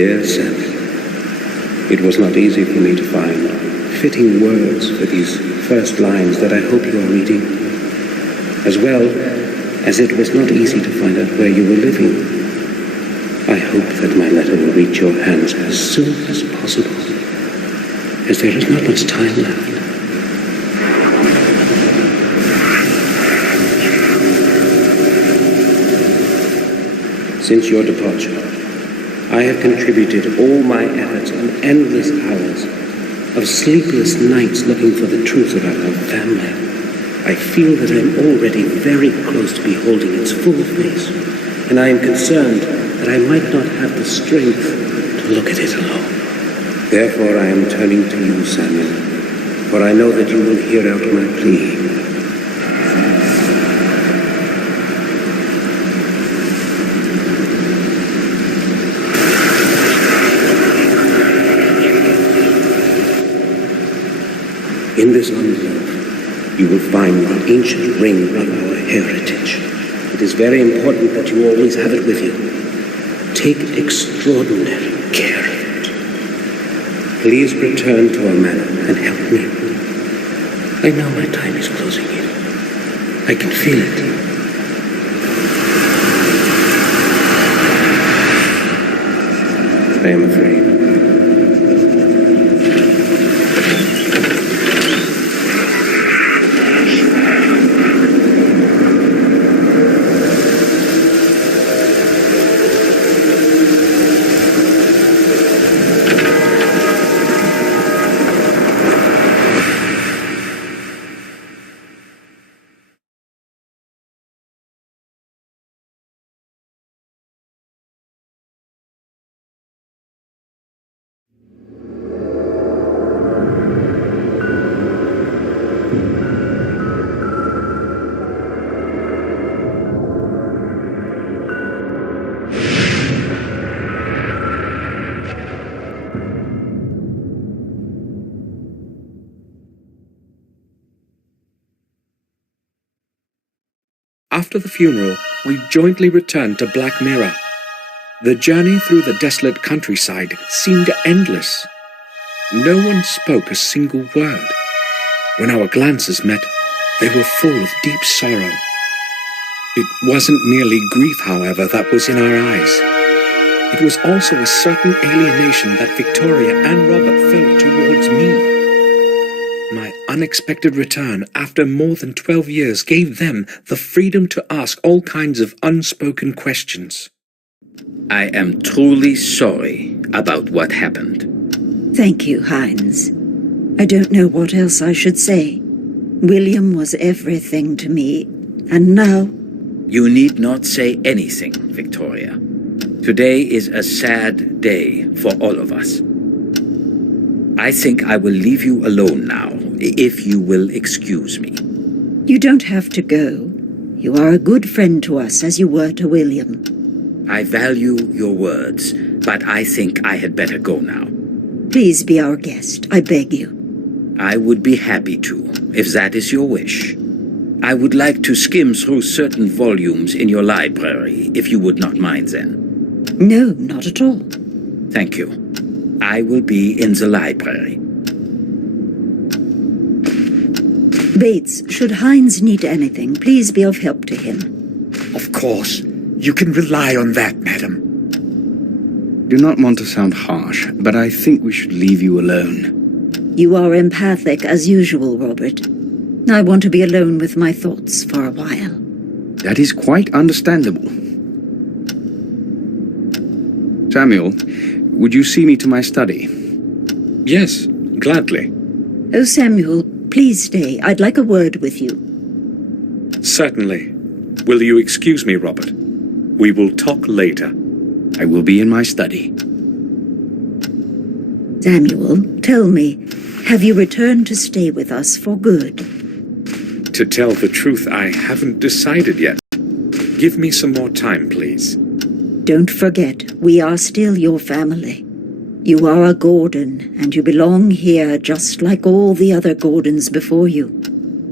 Dear Samuel, it was not easy for me to find fitting words for these first lines that I hope you are reading, as well as it was not easy to find out where you were living. I hope that my letter will reach your hands as soon as possible, as there is not much time left. Since your departure, I have contributed all my efforts and endless hours of sleepless nights looking for the truth about our family. I feel that I am already very close to beholding its full face, and I am concerned that I might not have the strength to look at it alone. Therefore I am turning to you, Samuel, for I know that you will hear out my plea. In this envelope, you will find the ancient ring of our heritage. It is very important that you always have it with you. Take extraordinary care of it. Please return to our manor and help me. I know my time is closing in. I can feel it. I am afraid. After the funeral, we jointly returned to Black Mirror. The journey through the desolate countryside seemed endless. No one spoke a single word. When our glances met, they were full of deep sorrow. It wasn't merely grief, however, that was in our eyes. It was also a certain alienation that Victoria and Robert felt towards me. My unexpected return after more than 12 years gave them the freedom to ask all kinds of unspoken questions. I am truly sorry about what happened. Thank you, Hines. I don't know what else I should say. William was everything to me, and now... You need not say anything, Victoria. Today is a sad day for all of us. I think I will leave you alone now, if you will excuse me. You don't have to go. You are a good friend to us, as you were to William. I value your words, but I think I had better go now. Please be our guest, I beg you. I would be happy to, if that is your wish. I would like to skim through certain volumes in your library, if you would not mind then. No, not at all. Thank you. I will be in the library. Bates, should Hines need anything, please be of help to him. Of course. You can rely on that, madam. Do not want to sound harsh, but I think we should leave you alone. You are empathic as usual, Robert. I want to be alone with my thoughts for a while. That is quite understandable. Samuel, would you see me to my study? Yes, gladly. Oh, Samuel, please stay. I'd like a word with you. Certainly. Will you excuse me, Robert? We will talk later. I will be in my study. Samuel, tell me, have you returned to stay with us for good? To tell the truth, I haven't decided yet. Give me some more time, please. Don't forget, we are still your family. You are a Gordon, and you belong here just like all the other Gordons before you.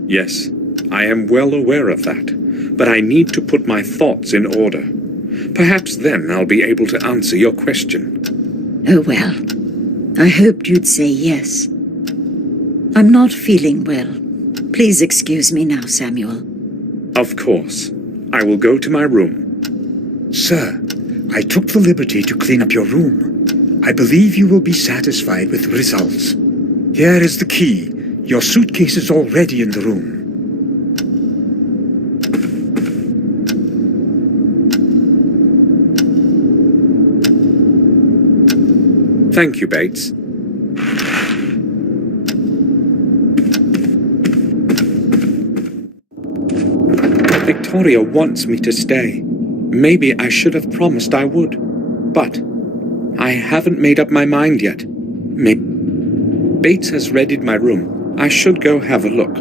Yes, I am well aware of that, but I need to put my thoughts in order. Perhaps then I'll be able to answer your question. Oh well. I hoped you'd say yes. I'm not feeling well. Please excuse me now, Samuel. Of course. I will go to my room. Sir, I took the liberty to clean up your room. I believe you will be satisfied with the results. Here is the key. Your suitcase is already in the room. Thank you, Bates. Victoria wants me to stay. Maybe I should have promised I would. But I haven't made up my mind yet. Bates has readied my room. I should go have a look.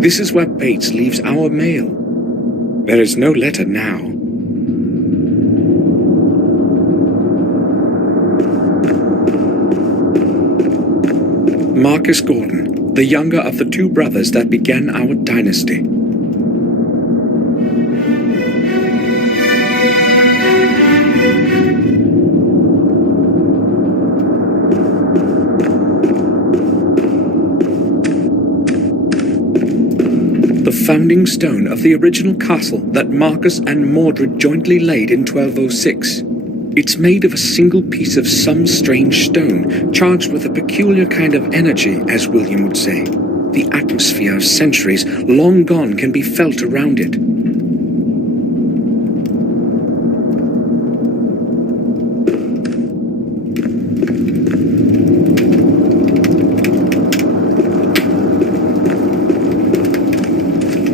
This is where Bates leaves our mail. There is no letter now. Marcus Gordon, the younger of the two brothers that began our dynasty. The founding stone of the original castle that Marcus and Mordred jointly laid in 1206. It's made of a single piece of some strange stone, charged with a peculiar kind of energy, as William would say. The atmosphere of centuries long gone can be felt around it.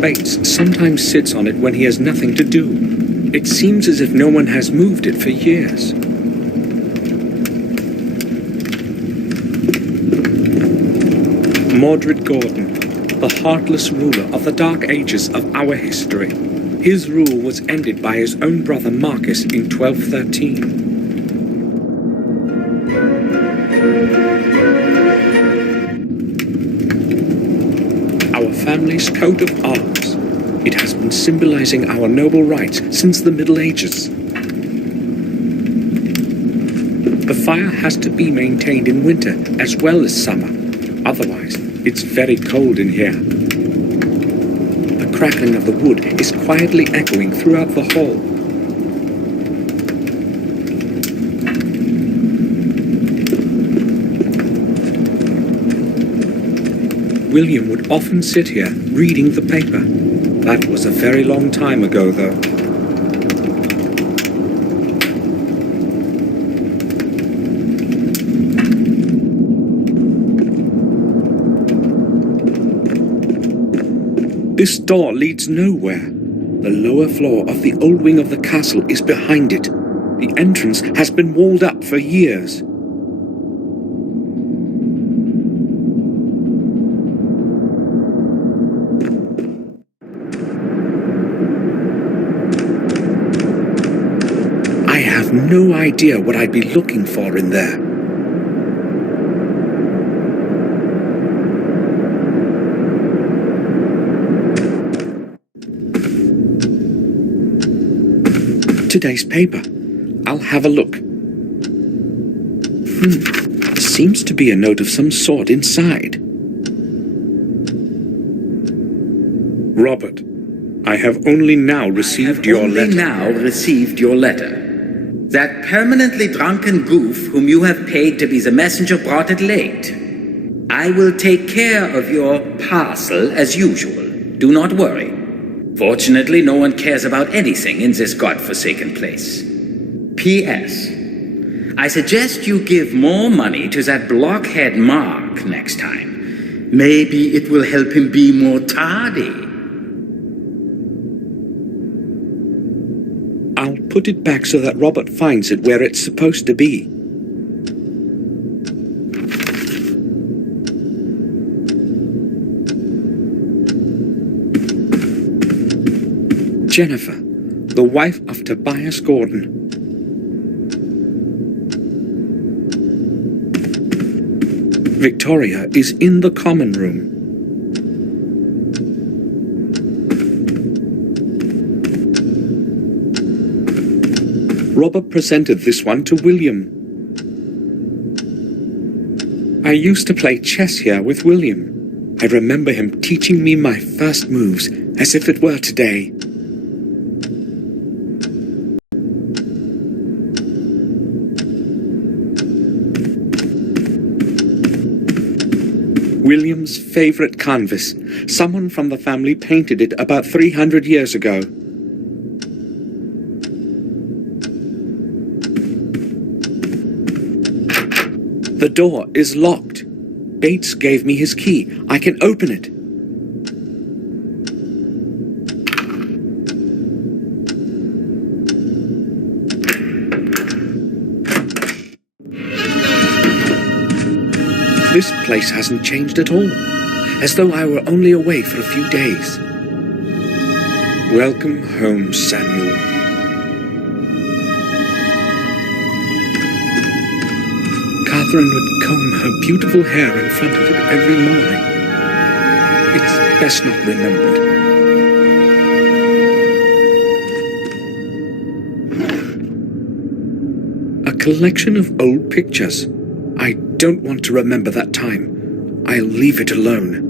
Bates sometimes sits on it when he has nothing to do. It seems as if no one has moved it for years. Mordred Gordon, the heartless ruler of the dark ages of our history. His rule was ended by his own brother Marcus in 1213. Our family's coat of arms. It has been symbolizing our noble rights since the Middle Ages. The fire has to be maintained in winter as well as summer. Otherwise, it's very cold in here. The crackling of the wood is quietly echoing throughout the hall. William would often sit here, reading the paper. That was a very long time ago, though. This door leads nowhere. The lower floor of the old wing of the castle is behind it. The entrance has been walled up for years. No idea what I'd be looking for in there. Today's paper. I'll have a look. Seems to be a note of some sort inside. Robert, I have only now received your letter. That permanently drunken goof whom you have paid to be the messenger brought it late. I will take care of your parcel as usual. Do not worry. Fortunately, no one cares about anything in this godforsaken place. P.S. I suggest you give more money to that blockhead Mark next time. Maybe it will help him be more tardy. I'll put it back so that Robert finds it where it's supposed to be. Jennifer, the wife of Tobias Gordon. Victoria is in the common room. Robert presented this one to William. I used to play chess here with William. I remember him teaching me my first moves as if it were today. William's favorite canvas. Someone from the family painted it about 300 years ago. The door is locked. Bates gave me his key. I can open it. This place hasn't changed at all, as though I were only away for a few days. Welcome home, Samuel. Catherine would comb her beautiful hair in front of it every morning. It's best not remembered. A collection of old pictures. I don't want to remember that time. I'll leave it alone.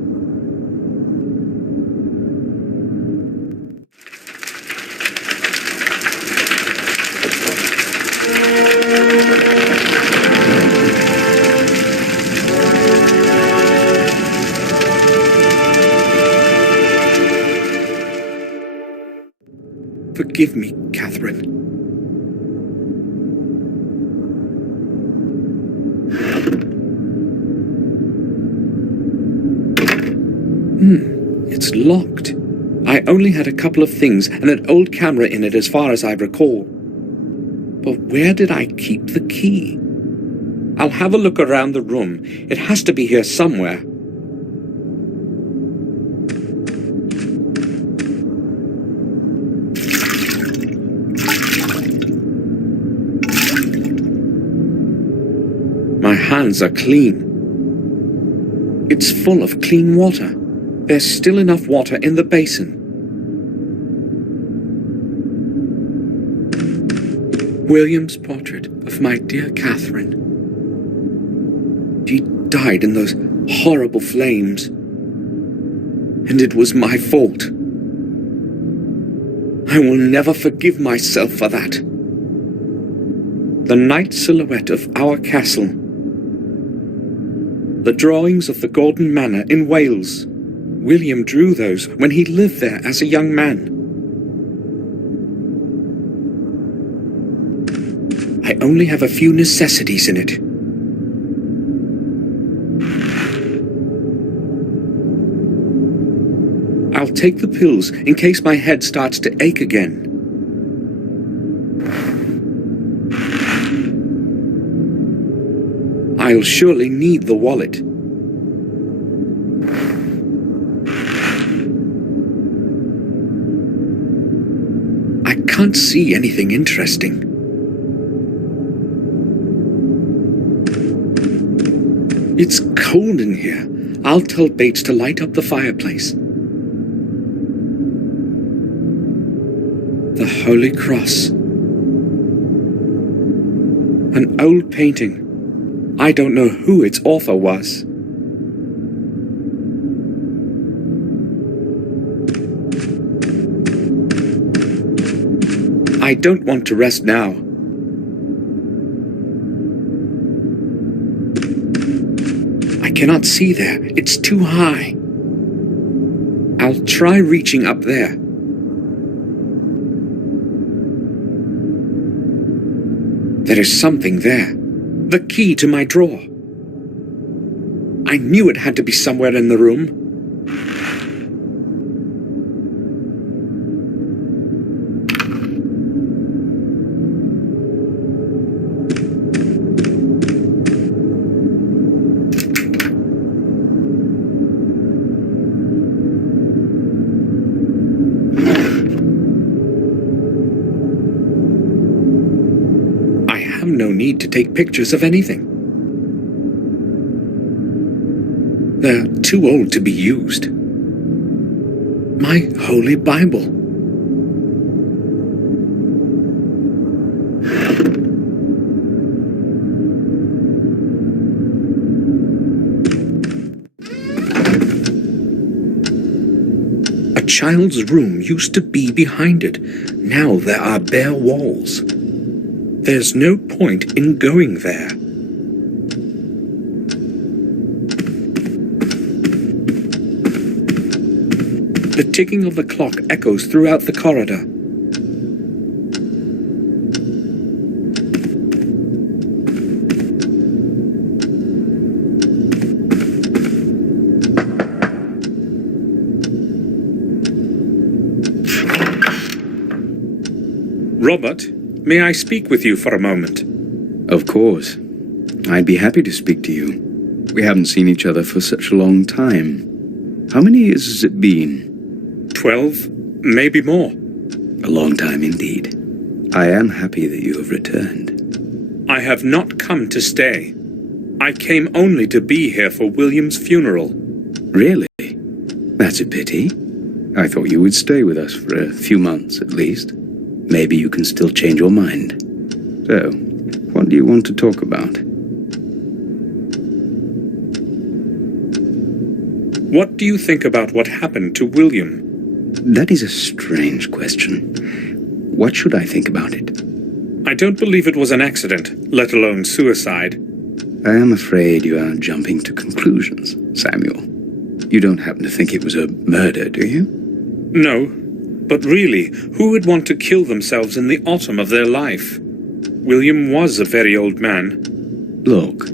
Forgive me, Catherine. It's locked. I only had a couple of things and an old camera in it as far as I recall. But where did I keep the key? I'll have a look around the room. It has to be here somewhere. My hands are clean. It's full of clean water. There's still enough water in the basin. William's portrait of my dear Catherine. She died in those horrible flames. And it was my fault. I will never forgive myself for that. The night silhouette of our castle. The drawings of the Gordon Manor in Wales. William drew those when he lived there as a young man. I only have a few necessities in it. I'll take the pills in case my head starts to ache again. I'll surely need the wallet. I can't see anything interesting. It's cold in here. I'll tell Bates to light up the fireplace. The Holy Cross. An old painting. I don't know who its author was. I don't want to rest now. I cannot see there. It's too high. I'll try reaching up there. There is something there. The key to my drawer. I knew it had to be somewhere in the room. no need to take pictures of anything. They're too old to be used. My Holy Bible. A child's room used to be behind it. Now there are bare walls. There's no point in going there. The ticking of the clock echoes throughout the corridor. Robert, may I speak with you for a moment? Of course. I'd be happy to speak to you. We haven't seen each other for such a long time. How many years has it been? 12, maybe more. A long time indeed. I am happy that you have returned. I have not come to stay. I came only to be here for William's funeral. Really? That's a pity. I thought you would stay with us for a few months at least. Maybe you can still change your mind. So, what do you want to talk about? What do you think about what happened to William? That is a strange question. What should I think about it? I don't believe it was an accident, let alone suicide. I am afraid you are jumping to conclusions, Samuel. You don't happen to think it was a murder, do you? No, but really, who would want to kill themselves in the autumn of their life? William was a very old man. Look,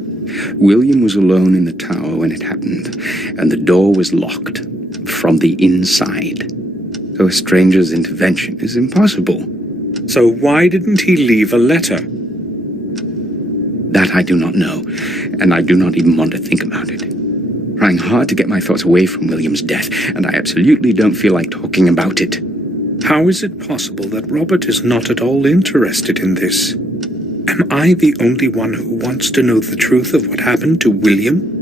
William was alone in the tower when it happened, and the door was locked from the inside. So a stranger's intervention is impossible. So why didn't he leave a letter? That I do not know, and I do not even want to think about it. Trying hard to get my thoughts away from William's death, and I absolutely don't feel like talking about it. How is it possible that Robert is not at all interested in this? Am I the only one who wants to know the truth of what happened to William?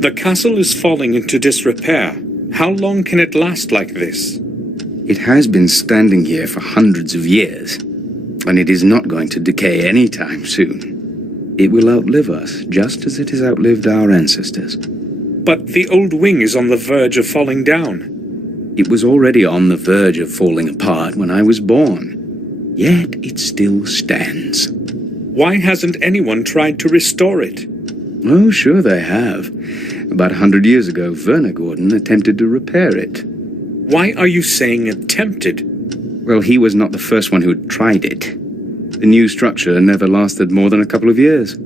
The castle is falling into disrepair. How long can it last like this? It has been standing here for hundreds of years, and it is not going to decay anytime soon. It will outlive us, just as it has outlived our ancestors. But the old wing is on the verge of falling down. It was already on the verge of falling apart when I was born. Yet it still stands. Why hasn't anyone tried to restore it? Oh, sure they have. About 100 years ago, Werner Gordon attempted to repair it. Why are you saying attempted? Well, he was not the first one who had tried it. The new structure never lasted more than a couple of years.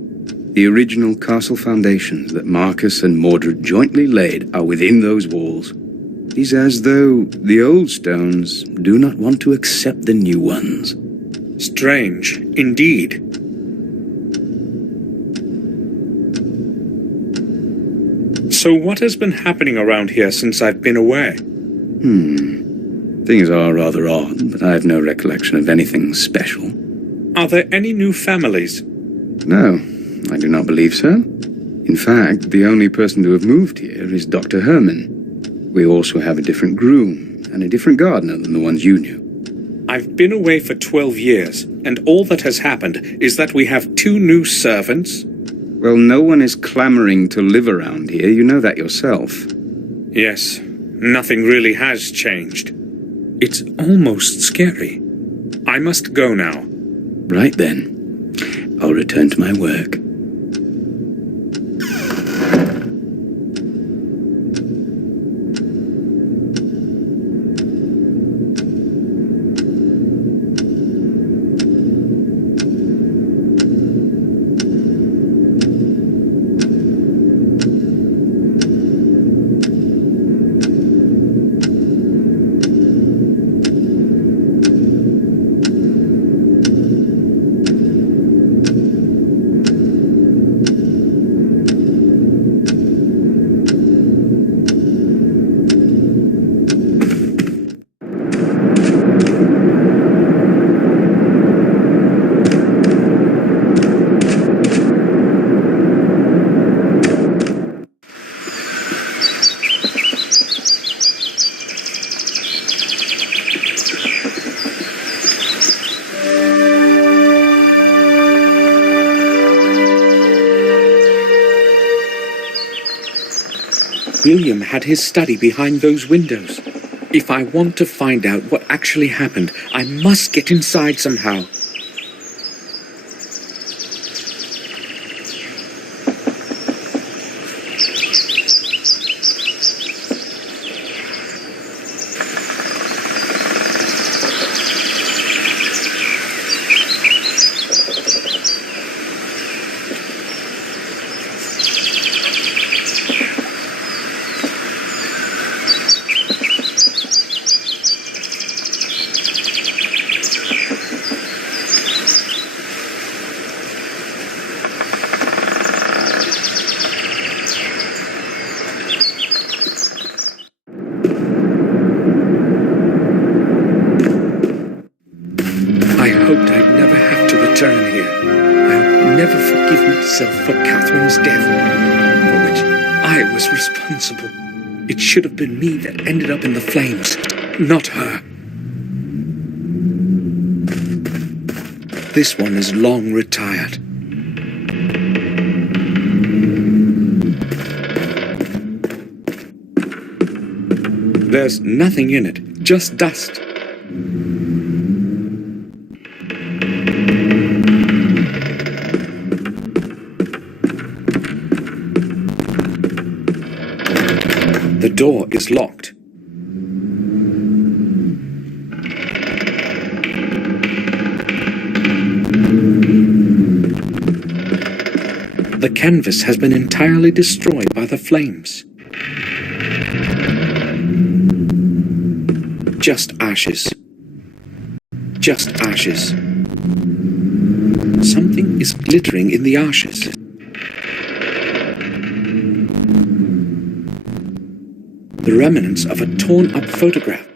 The original castle foundations that Marcus and Mordred jointly laid are within those walls. It is as though the old stones do not want to accept the new ones. Strange, indeed. So what has been happening around here since I've been away? Things are rather odd, but I have no recollection of anything special. Are there any new families? No, I do not believe so. In fact, the only person to have moved here is Dr. Herman. We also have a different groom and a different gardener than the ones you knew. I've been away for 12 years, and all that has happened is that we have 2 new servants. Well, no one is clamoring to live around here. You know that yourself. Yes, nothing really has changed. It's almost scary. I must go now. Right then. I'll return to my work. William had his study behind those windows. If I want to find out what actually happened, I must get inside somehow. I hoped I'd never have to return here. I'll never forgive myself for Catherine's death, for which I was responsible. It should have been me that ended up in the flames, not her. This one is long retired. There's nothing in it, just dust. The door is locked. The canvas has been entirely destroyed by the flames. Just ashes. Just ashes. Something is glittering in the ashes. The remnants of a torn-up photograph.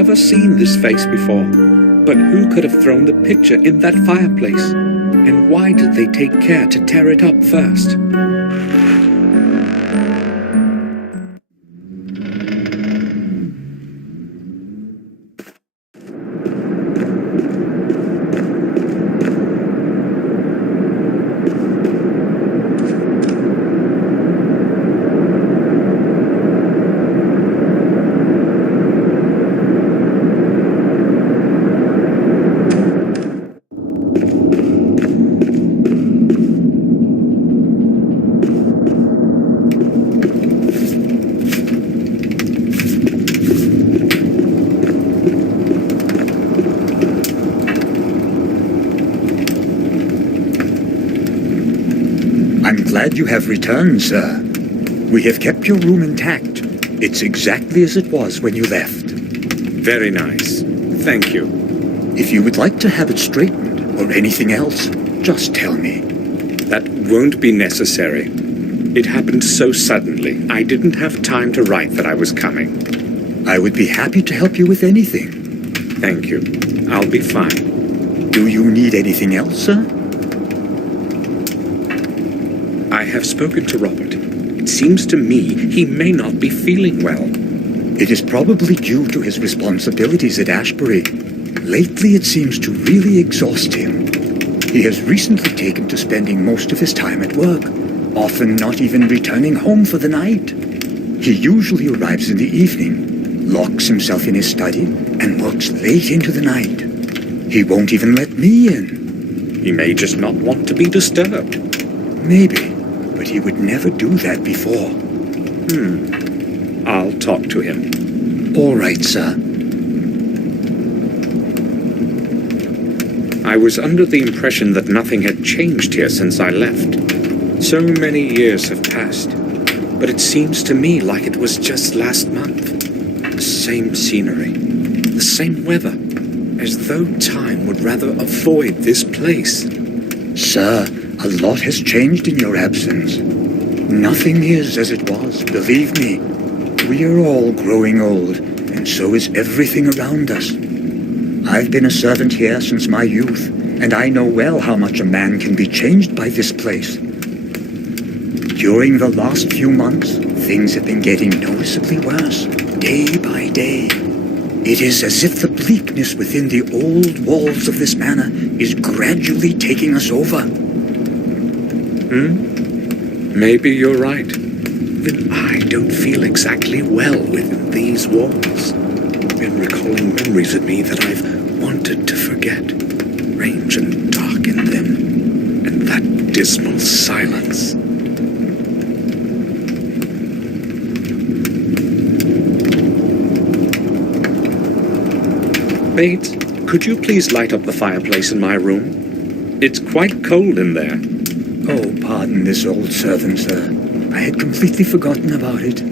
never seen this face before. But who could have thrown the picture in that fireplace? And why did they take care to tear it up first? I'm glad you have returned, sir. We have kept your room intact. It's exactly as it was when you left. Very nice. Thank you. If you would like to have it straightened or anything else, just tell me. That won't be necessary. It happened so suddenly, I didn't have time to write that I was coming. I would be happy to help you with anything. Thank you. I'll be fine. Do you need anything else, sir? I have spoken to Robert. It seems to me he may not be feeling well. It is probably due to his responsibilities at Ashbury. Lately, it seems to really exhaust him. He has recently taken to spending most of his time at work, often not even returning home for the night. He usually arrives in the evening, locks himself in his study, and works late into the night. He won't even let me in. He may just not want to be disturbed. Maybe, but he would never do that before. I'll talk to him. All right, sir. I was under the impression that nothing had changed here since I left. So many years have passed, but it seems to me like it was just last month. The same scenery, the same weather, as though time would rather avoid this place. Sir, a lot has changed in your absence. Nothing is as it was, believe me. We are all growing old, and so is everything around us. I've been a servant here since my youth, and I know well how much a man can be changed by this place. During the last few months, things have been getting noticeably worse, day by day. It is as if the bleakness within the old walls of this manor is gradually taking us over. Maybe you're right. Even I don't feel exactly well within these walls. Been recalling memories of me that I've wanted to forget. Strange and dark in them. And that dismal silence. Bates, could you please light up the fireplace in my room? It's quite cold in there. Oh, pardon this old servant, sir. I had completely forgotten about it.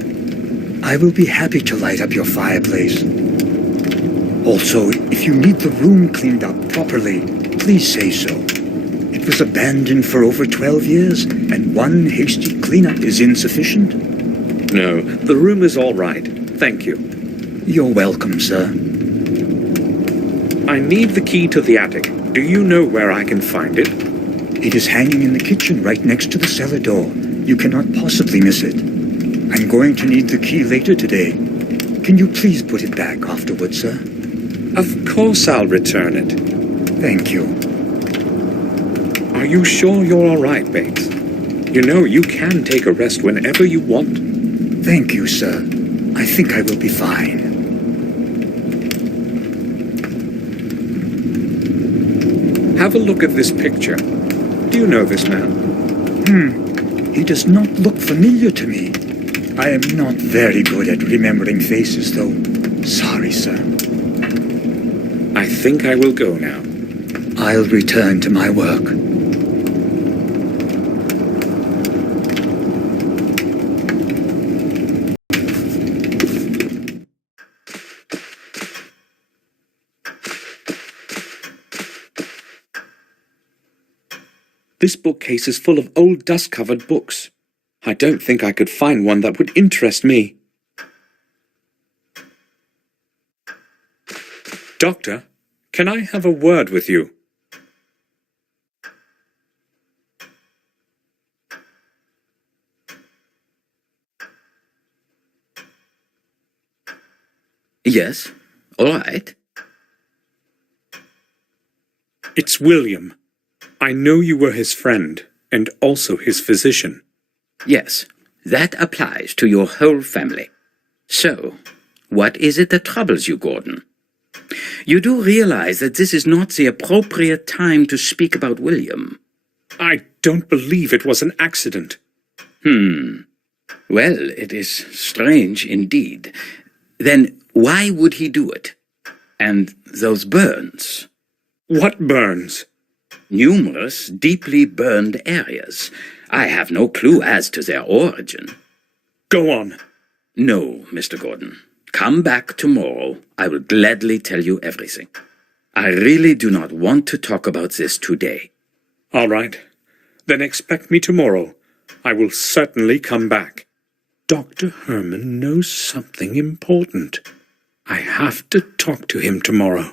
I will be happy to light up your fireplace. Also, if you need the room cleaned up properly, please say so. It was abandoned for over 12 years, and one hasty cleanup is insufficient. No, the room is all right. Thank you. You're welcome, sir. I need the key to the attic. Do you know where I can find it? It is hanging in the kitchen right next to the cellar door. You cannot possibly miss it. I'm going to need the key later today. Can you please put it back afterwards, sir? Of course I'll return it. Thank you. Are you sure you're all right, Bates? You know you can take a rest whenever you want. Thank you, sir. I think I will be fine. Have a look at this picture. Do you know this man? He does not look familiar to me. I am not very good at remembering faces, though. Sorry, sir. I think I will go now. I'll return to my work. This bookcase is full of old dust-covered books. I don't think I could find one that would interest me. Doctor, can I have a word with you? Yes, all right. It's William. I know you were his friend, and also his physician. Yes, that applies to your whole family. So, what is it that troubles you, Gordon? You do realize that this is not the appropriate time to speak about William. I don't believe it was an accident. Well, it is strange indeed. Then why would he do it? And those burns? What burns? Numerous deeply burned areas. I have no clue as to their origin. Go on. No, Mr. Gordon. Come back tomorrow. I will gladly tell you everything. I really do not want to talk about this today. All right. Then expect me tomorrow. I will certainly come back. Dr. Herman knows something important. I have to talk to him tomorrow.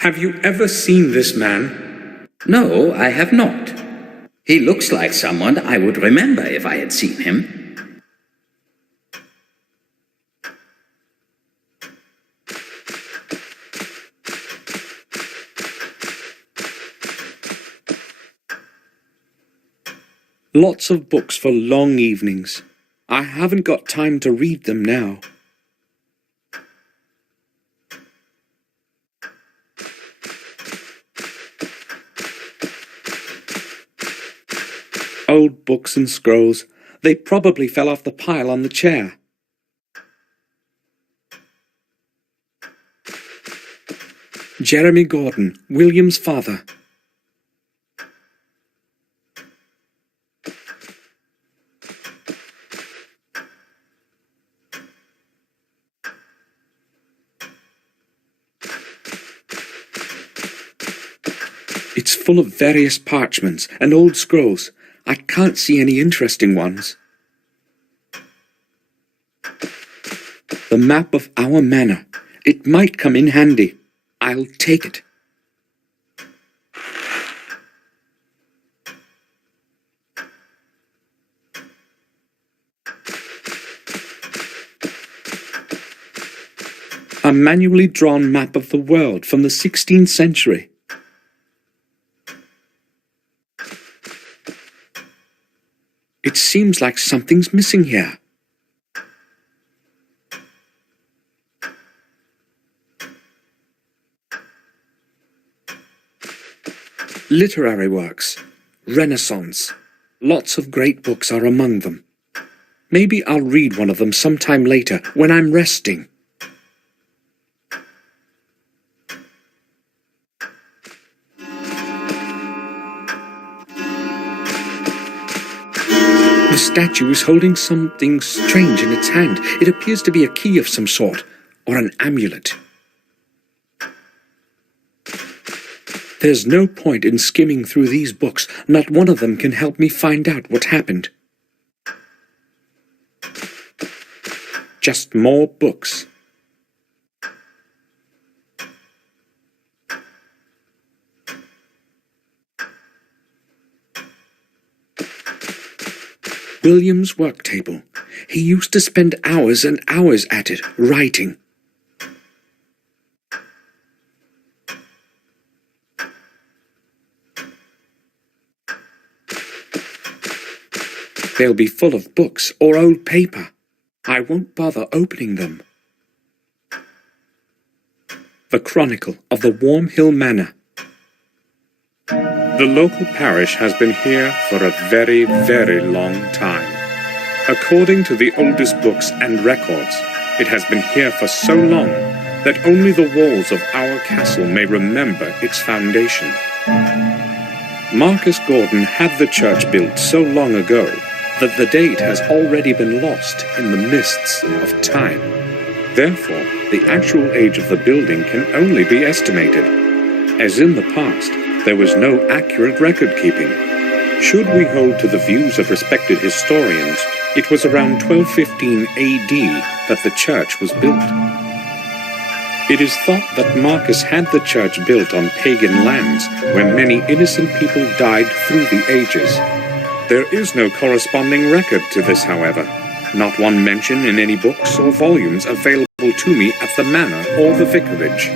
Have you ever seen this man? No, I have not. He looks like someone I would remember if I had seen him. Lots of books for long evenings. I haven't got time to read them now. Old books and scrolls. They probably fell off the pile on the chair. Jeremy Gordon, William's father. It's full of various parchments and old scrolls. I can't see any interesting ones. The map of our manor. It might come in handy. I'll take it. A manually drawn map of the world from the 16th century. It seems like something's missing here. Literary works. Renaissance. Lots of great books are among them. Maybe I'll read one of them sometime later when I'm resting. The statue is holding something strange in its hand. It appears to be a key of some sort, or an amulet. There's no point in skimming through these books. Not one of them can help me find out what happened. Just more books. William's work table. He used to spend hours and hours at it, writing. They'll be full of books or old paper. I won't bother opening them. The Chronicle of the Warm Hill Manor. The local parish has been here for a very, very long time. According to the oldest books and records, it has been here for so long that only the walls of our castle may remember its foundation. Marcus Gordon had the church built so long ago that the date has already been lost in the mists of time. Therefore, the actual age of the building can only be estimated. As in the past, there was no accurate record keeping. Should we hold to the views of respected historians, it was around 1215 AD that the church was built. It is thought that Marcus had the church built on pagan lands where many innocent people died through the ages. There is no corresponding record to this, however. Not one mention in any books or volumes available to me at the manor or the vicarage.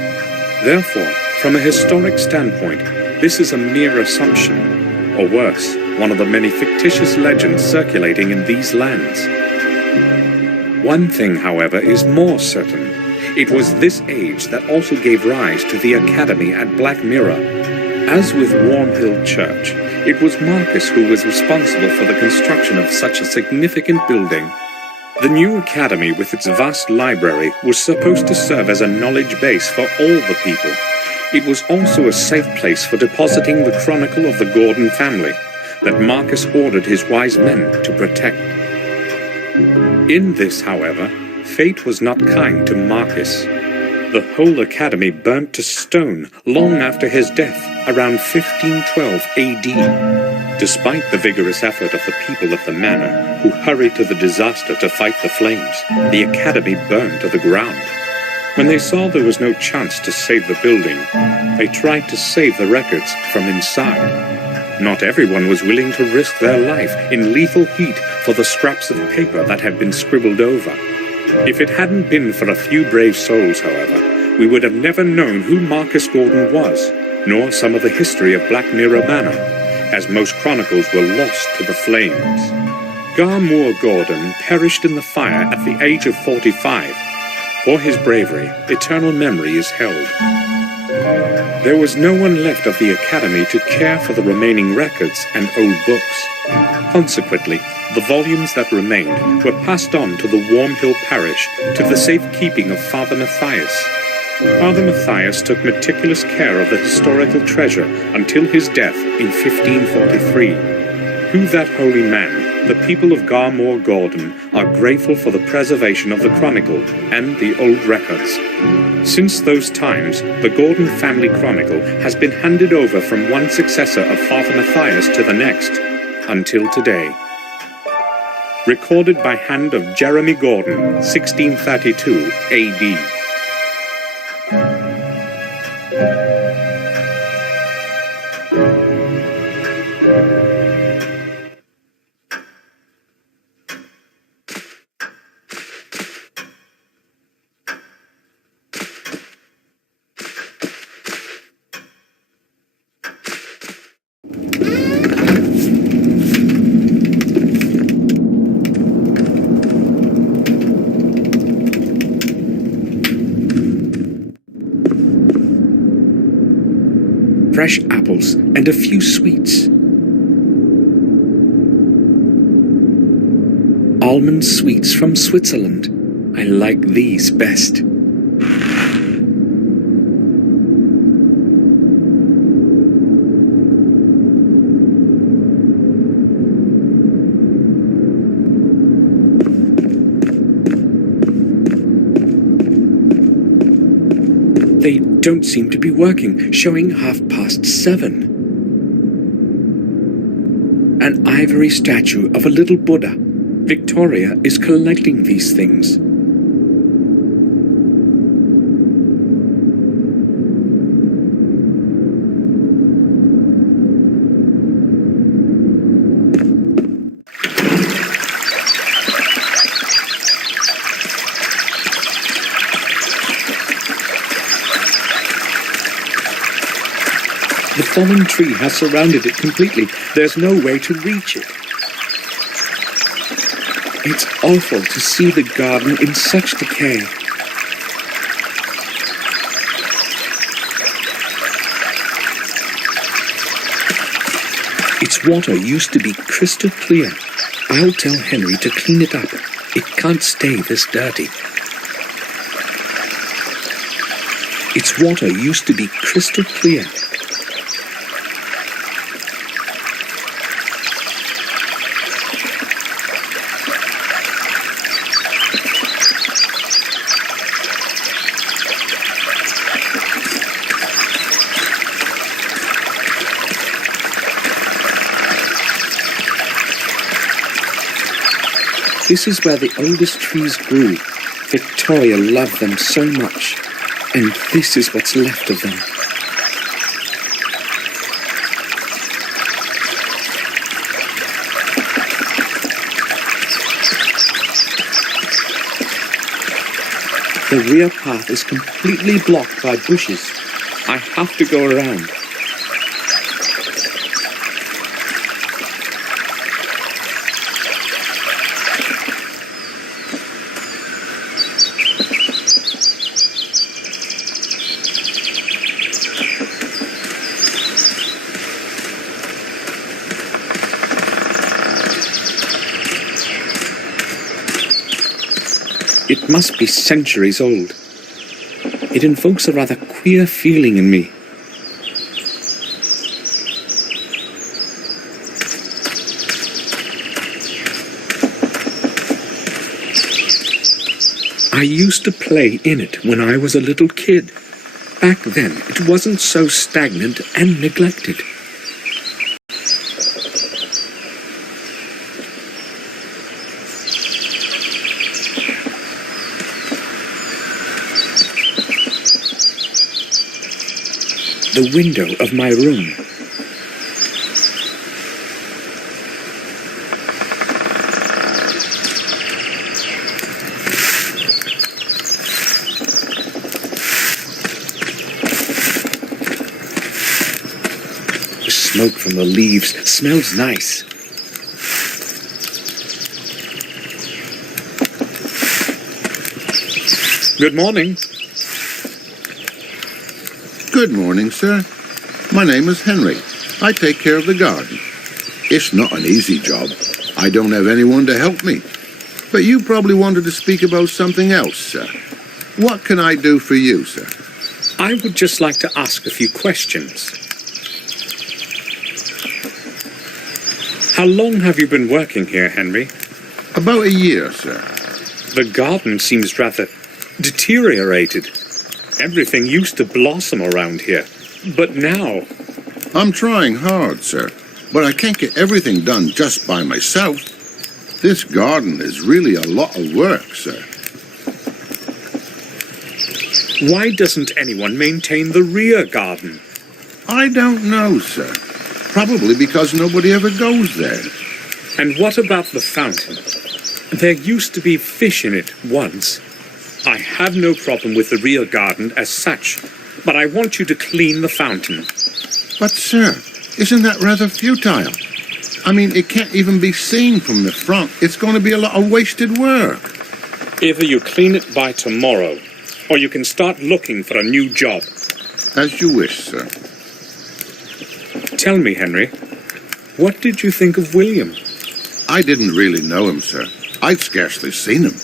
Therefore, from a historic standpoint, this is a mere assumption, or worse, one of the many fictitious legends circulating in these lands. One thing, however, is more certain. It was this age that also gave rise to the academy at Black Mirror. As with Wormhill Church, it was Marcus who was responsible for the construction of such a significant building. The new academy, with its vast library, was supposed to serve as a knowledge base for all the people. It was also a safe place for depositing the chronicle of the Gordon family that Marcus ordered his wise men to protect. In this, however, fate was not kind to Marcus. The whole academy burnt to stone long after his death, around 1512 AD. Despite the vigorous effort of the people of the manor, who hurried to the disaster to fight the flames, the academy burned to the ground. When they saw there was no chance to save the building, they tried to save the records from inside. Not everyone was willing to risk their life in lethal heat for the scraps of paper that had been scribbled over. If it hadn't been for a few brave souls, however, we would have never known who Marcus Gordon was, nor some of the history of Black Mirror Manor, as most chronicles were lost to the flames. Garmoor Gordon perished in the fire at the age of 45. For his bravery, eternal memory is held. There was no one left of the academy to care for the remaining records and old books. Consequently, the volumes that remained were passed on to the Wormhill parish to the safekeeping of Father Matthias. Father Matthias took meticulous care of the historical treasure until his death in 1543. To that holy man, the people of Garmoor Gordon are grateful for the preservation of the chronicle and the old records. Since those times, the Gordon family chronicle has been handed over from one successor of Father Matthias to the next, until today. Recorded by hand of Jeremy Gordon, 1632 AD. Fresh apples and a few sweets. Almond sweets from Switzerland. I like these best. They don't seem to be working, showing 7:30. An ivory statue of a little Buddha. Victoria is collecting these things. The fallen tree has surrounded it completely. There's no way to reach it. It's awful to see the garden in such decay. Its water used to be crystal clear. I'll tell Henry to clean it up. It can't stay this dirty. Its water used to be crystal clear. This is where the oldest trees grew. Victoria loved them so much, and this is what's left of them. The rear path is completely blocked by bushes. I have to go around. It must be centuries old. It invokes a rather queer feeling in me. I used to play in it when I was a little kid. Back then, it wasn't so stagnant and neglected. The window of my room. The smoke from the leaves smells nice. Good morning. Good morning, sir. My name is Henry. I take care of the garden. It's not an easy job. I don't have anyone to help me. But you probably wanted to speak about something else, sir. What can I do for you, sir? I would just like to ask a few questions. How long have you been working here, Henry? About a year, sir. The garden seems rather deteriorated. Everything used to blossom around here, but now... I'm trying hard, sir, but I can't get everything done just by myself. This garden is really a lot of work, sir. Why doesn't anyone maintain the rear garden? I don't know, sir. Probably because nobody ever goes there. And what about the fountain? There used to be fish in it once. I have no problem with the rear garden as such, but I want you to clean the fountain. But, sir, isn't that rather futile? I mean, it can't even be seen from the front. It's going to be a lot of wasted work. Either you clean it by tomorrow, or you can start looking for a new job. As you wish, sir. Tell me, Henry, what did you think of William? I didn't really know him, sir. I'd scarcely seen him.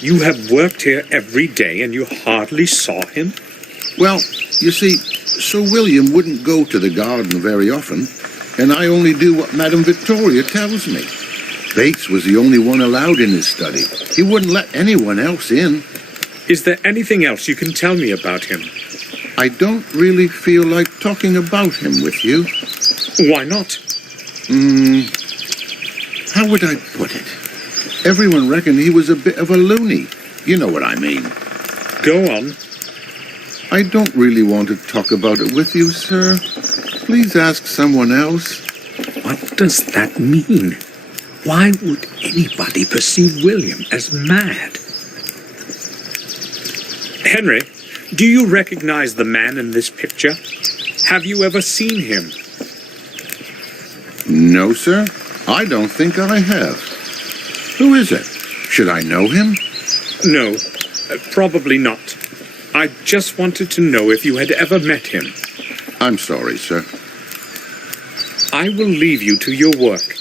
You have worked here every day and you hardly saw him? Well, you see, Sir William wouldn't go to the garden very often, and I only do what Madame Victoria tells me. Bates was the only one allowed in his study. He wouldn't let anyone else in. Is there anything else you can tell me about him? I don't really feel like talking about him with you. Why not? How would I put it? Everyone reckoned he was a bit of a loony. You know what I mean. Go on. I don't really want to talk about it with you, sir. Please ask someone else. What does that mean? Why would anybody perceive William as mad? Henry, do you recognize the man in this picture? Have you ever seen him? No, sir. I don't think I have. Who is it? Should I know him? No, probably not. I just wanted to know if you had ever met him. I'm sorry, sir. I will leave you to your work.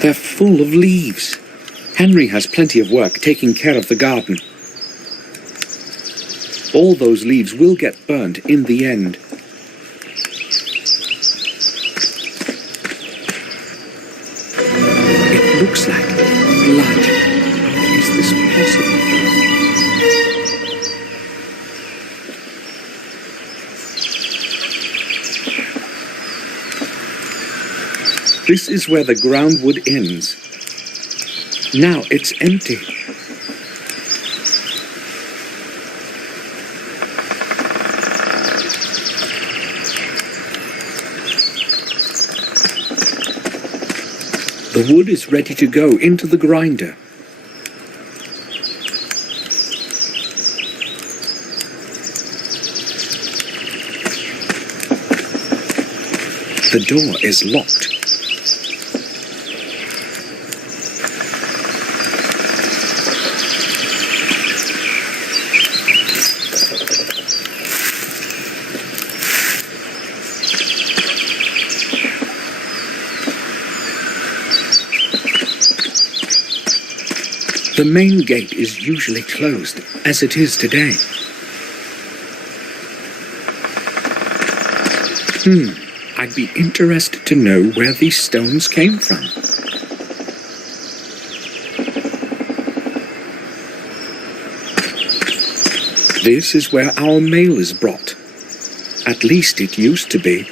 They're full of leaves. Henry has plenty of work taking care of the garden. All those leaves will get burned in the end. It looks like blood. How is this possible? This is where the groundwood ends. Now it's empty. The wood is ready to go into the grinder. The door is locked. The main gate is usually closed, as it is today. I'd be interested to know where these stones came from. This is where our mail is brought. At least it used to be.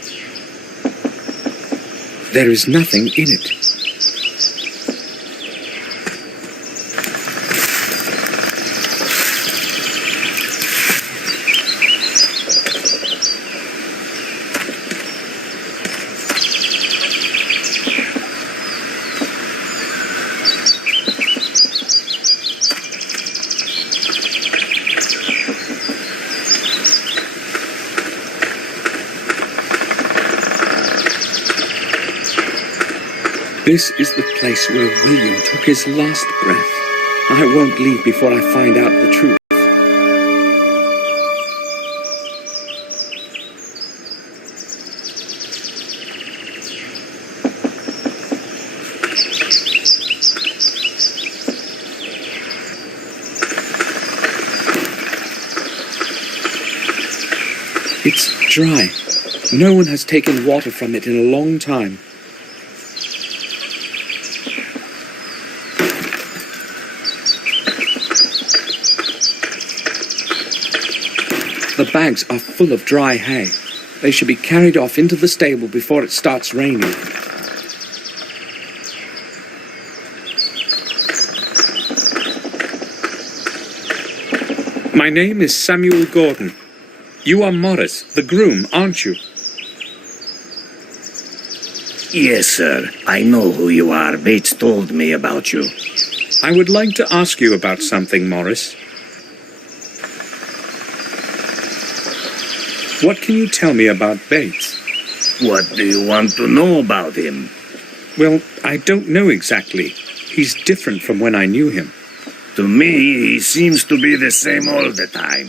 There is nothing in it. This is the place where William took his last breath. I won't leave before I find out the truth. It's dry. No one has taken water from it in a long time. The bags are full of dry hay. They should be carried off into the stable before it starts raining. My name is Samuel Gordon. You are Morris, the groom, aren't you? Yes, sir. I know who you are. Bates told me about you. I would like to ask you about something, Morris. What can you tell me about Bates? What do you want to know about him? Well, I don't know exactly. He's different from when I knew him. To me, he seems to be the same all the time.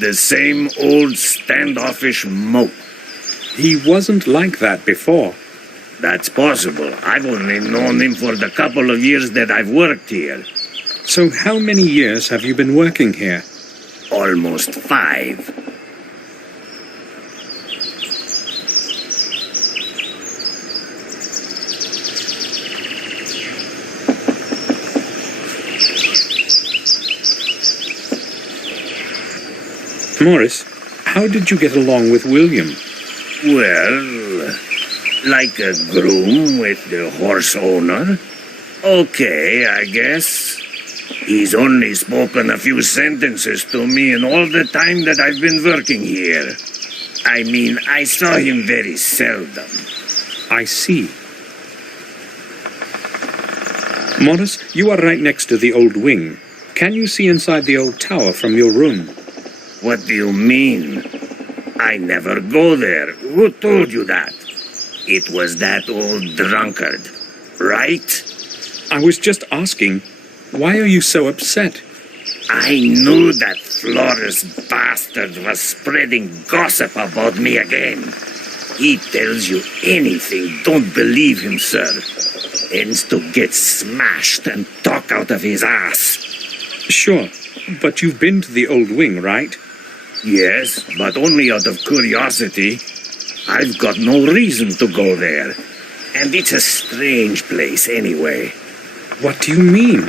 The same old standoffish mope. He wasn't like that before. That's possible. I've only known him for the couple of years that I've worked here. So how many years have you been working here? Almost 5. Morris, how did you get along with William? Well, like a groom with the horse owner. Okay, I guess. He's only spoken a few sentences to me in all the time that I've been working here. I mean, I saw him very seldom. I see. Morris, you are right next to the old wing. Can you see inside the old tower from your room? What do you mean? I never go there. Who told you that? It was that old drunkard, right? I was just asking, why are you so upset? I knew that Flores bastard was spreading gossip about me again. He tells you anything, don't believe him, sir. Ends to get smashed and talk out of his ass. Sure, but you've been to the old wing, right? Yes, but only out of curiosity. I've got no reason to go there. And it's a strange place anyway. What do you mean?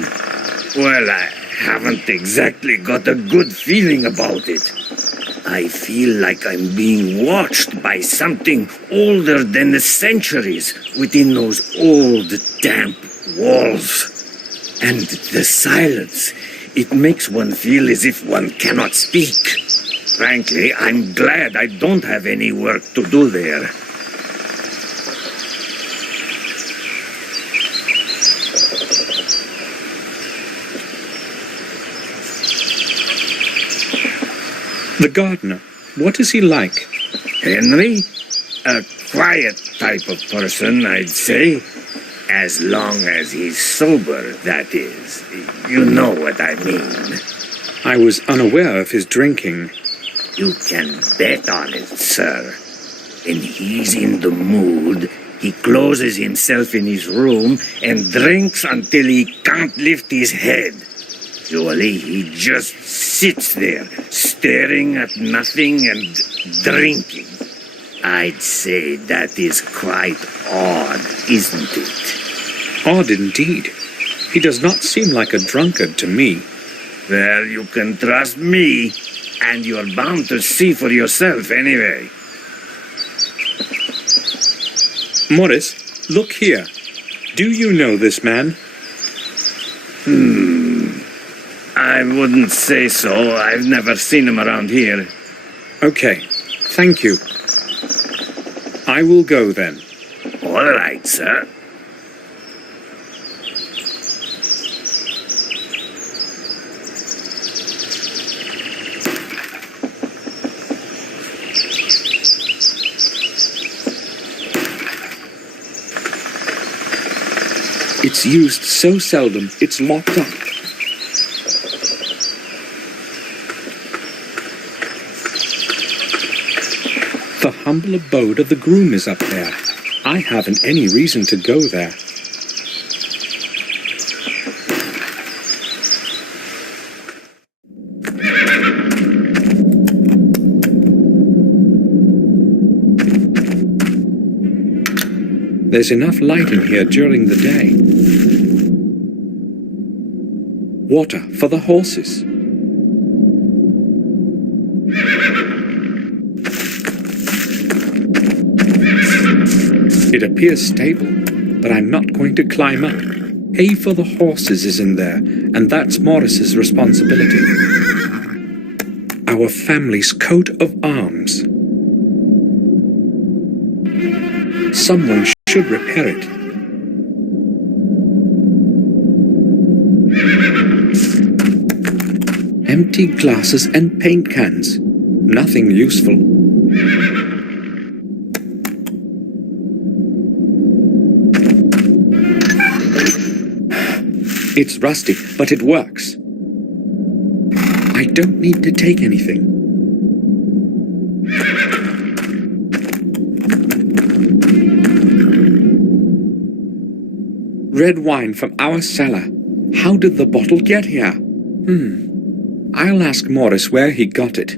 Well, I haven't exactly got a good feeling about it. I feel like I'm being watched by something older than the centuries within those old, damp walls. And the silence, it makes one feel as if one cannot speak. Frankly, I'm glad I don't have any work to do there. The gardener, what is he like? Henry? A quiet type of person, I'd say. As long as he's sober, that is. You know what I mean. I was unaware of his drinking. You can bet on it, sir. When he's in the mood, he closes himself in his room and drinks until he can't lift his head. Usually he just sits there, staring at nothing and drinking. I'd say that is quite odd, isn't it? Odd indeed. He does not seem like a drunkard to me. Well, you can trust me, and you're bound to see for yourself anyway. Morris, look here. Do you know this man? I wouldn't say so. I've never seen him around here. Okay, thank you. I will go then. All right, sir. It's used so seldom, it's locked up. The humble abode of the groom is up there. I haven't any reason to go there. There's enough light in here during the day. Water for the horses. It appears stable, but I'm not going to climb up. Hay for the horses is in there, and that's Morris's responsibility. Our family's coat of arms. Someone should repair it. Empty glasses and paint cans. Nothing useful. It's rusty, but it works. I don't need to take anything. Red wine from our cellar. How did the bottle get here? I'll ask Morris where he got it.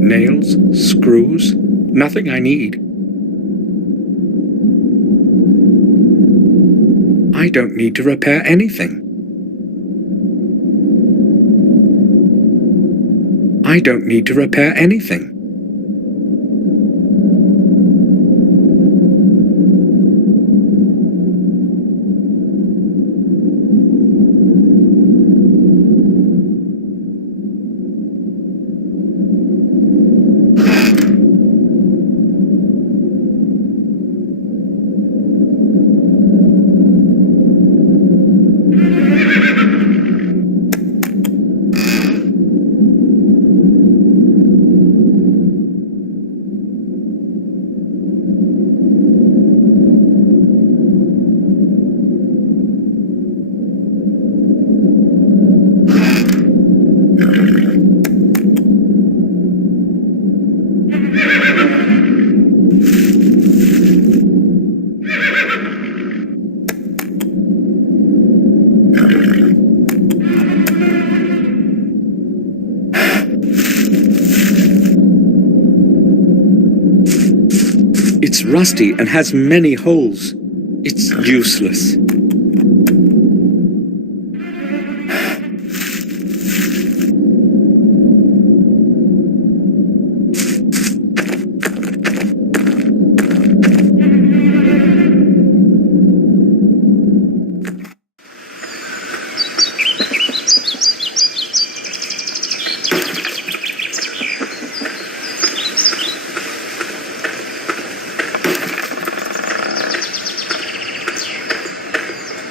Nails, screws, nothing I need. I don't need to repair anything. I don't need to repair anything. It's rusty and has many holes. It's useless.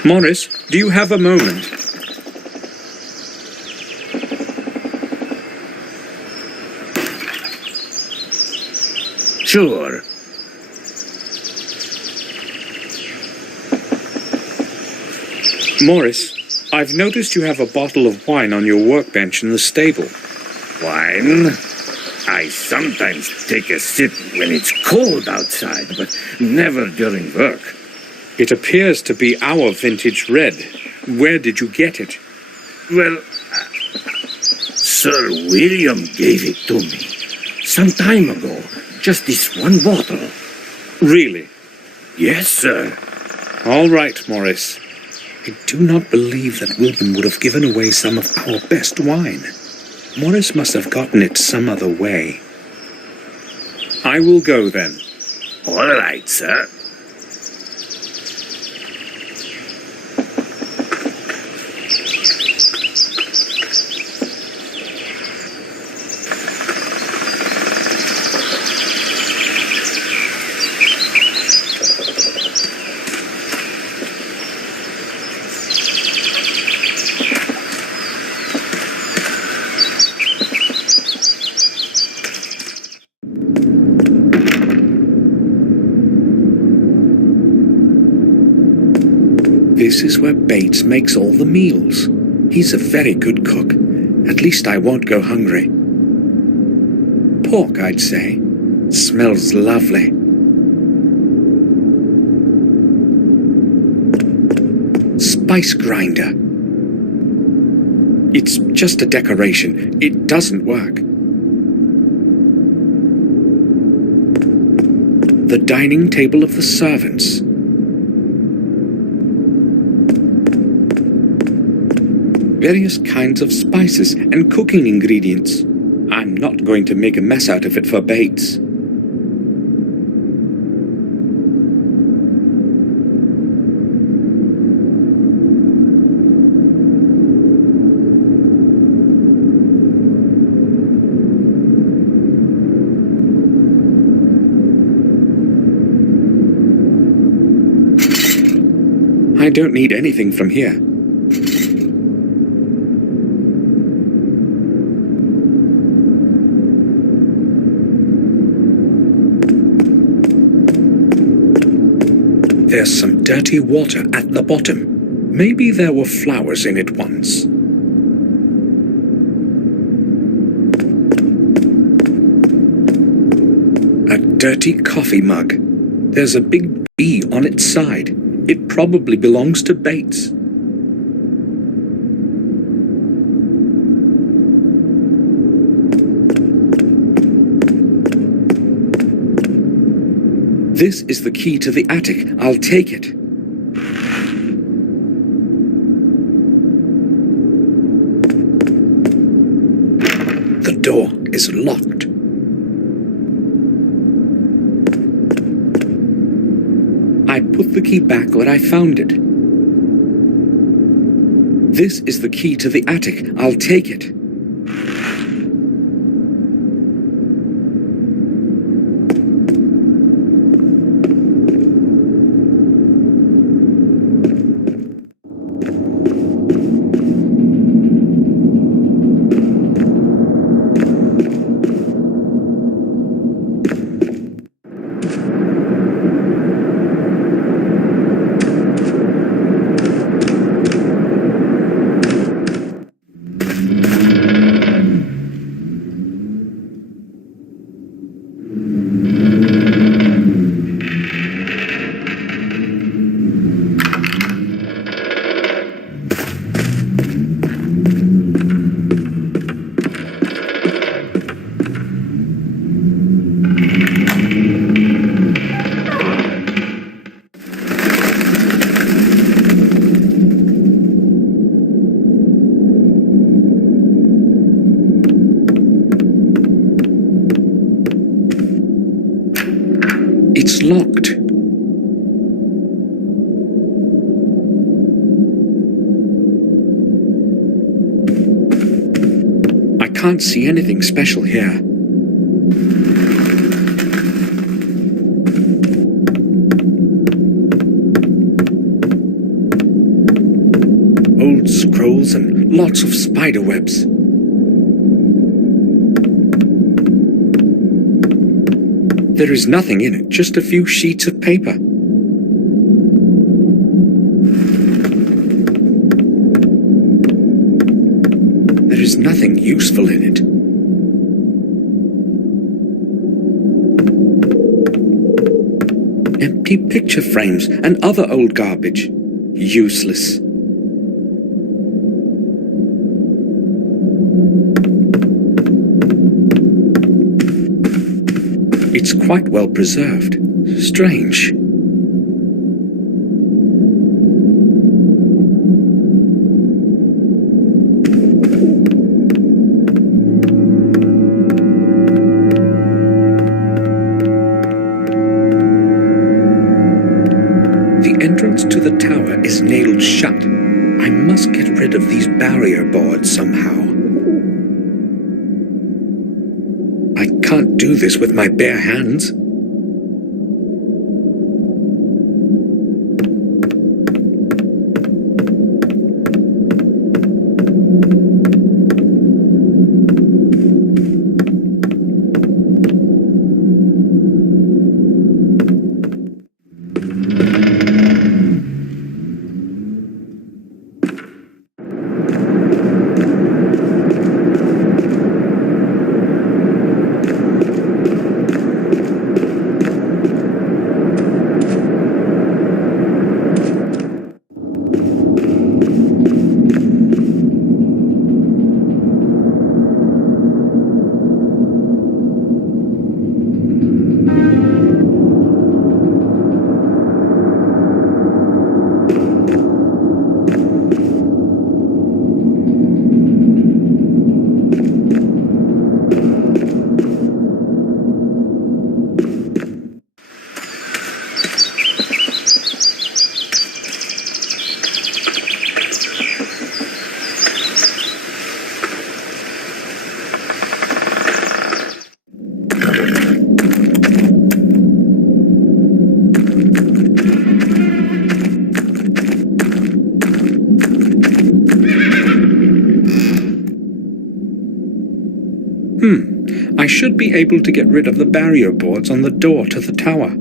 Morris, do you have a moment? Sure. Morris, I've noticed you have a bottle of wine on your workbench in the stable. Wine? I sometimes take a sip when it's cold outside, but never during work. It appears to be our vintage red. Where did you get it? Well, Sir William gave it to me some time ago. Just this one bottle. Really? Yes, sir. All right, Morris. I do not believe that William would have given away some of our best wine. Morris must have gotten it some other way. I will go then. All right, sir. This is where Bates makes all the meals. He's a very good cook. At least I won't go hungry. Pork, I'd say. Smells lovely. Spice grinder. It's just a decoration. It doesn't work. The dining table of the servants. Various kinds of spices and cooking ingredients. I'm not going to make a mess out of it for Bates. I don't need anything from here. There's some dirty water at the bottom. Maybe there were flowers in it once. A dirty coffee mug. There's a big B on its side. It probably belongs to Bates. This is the key to the attic. I'll take it. The door is locked. I put the key back where I found it. This is the key to the attic. I'll take it. It's locked. I can't see anything special here. Old scrolls and lots of spider webs. There is nothing in it, just a few sheets of paper. There is nothing useful in it. Empty picture frames and other old garbage. Useless. It's quite well preserved. Strange. The entrance to the tower is nailed shut. I must get rid of these barrier boards somehow. I can't do this with my bare hands. I should be able to get rid of the barrier boards on the door to the tower.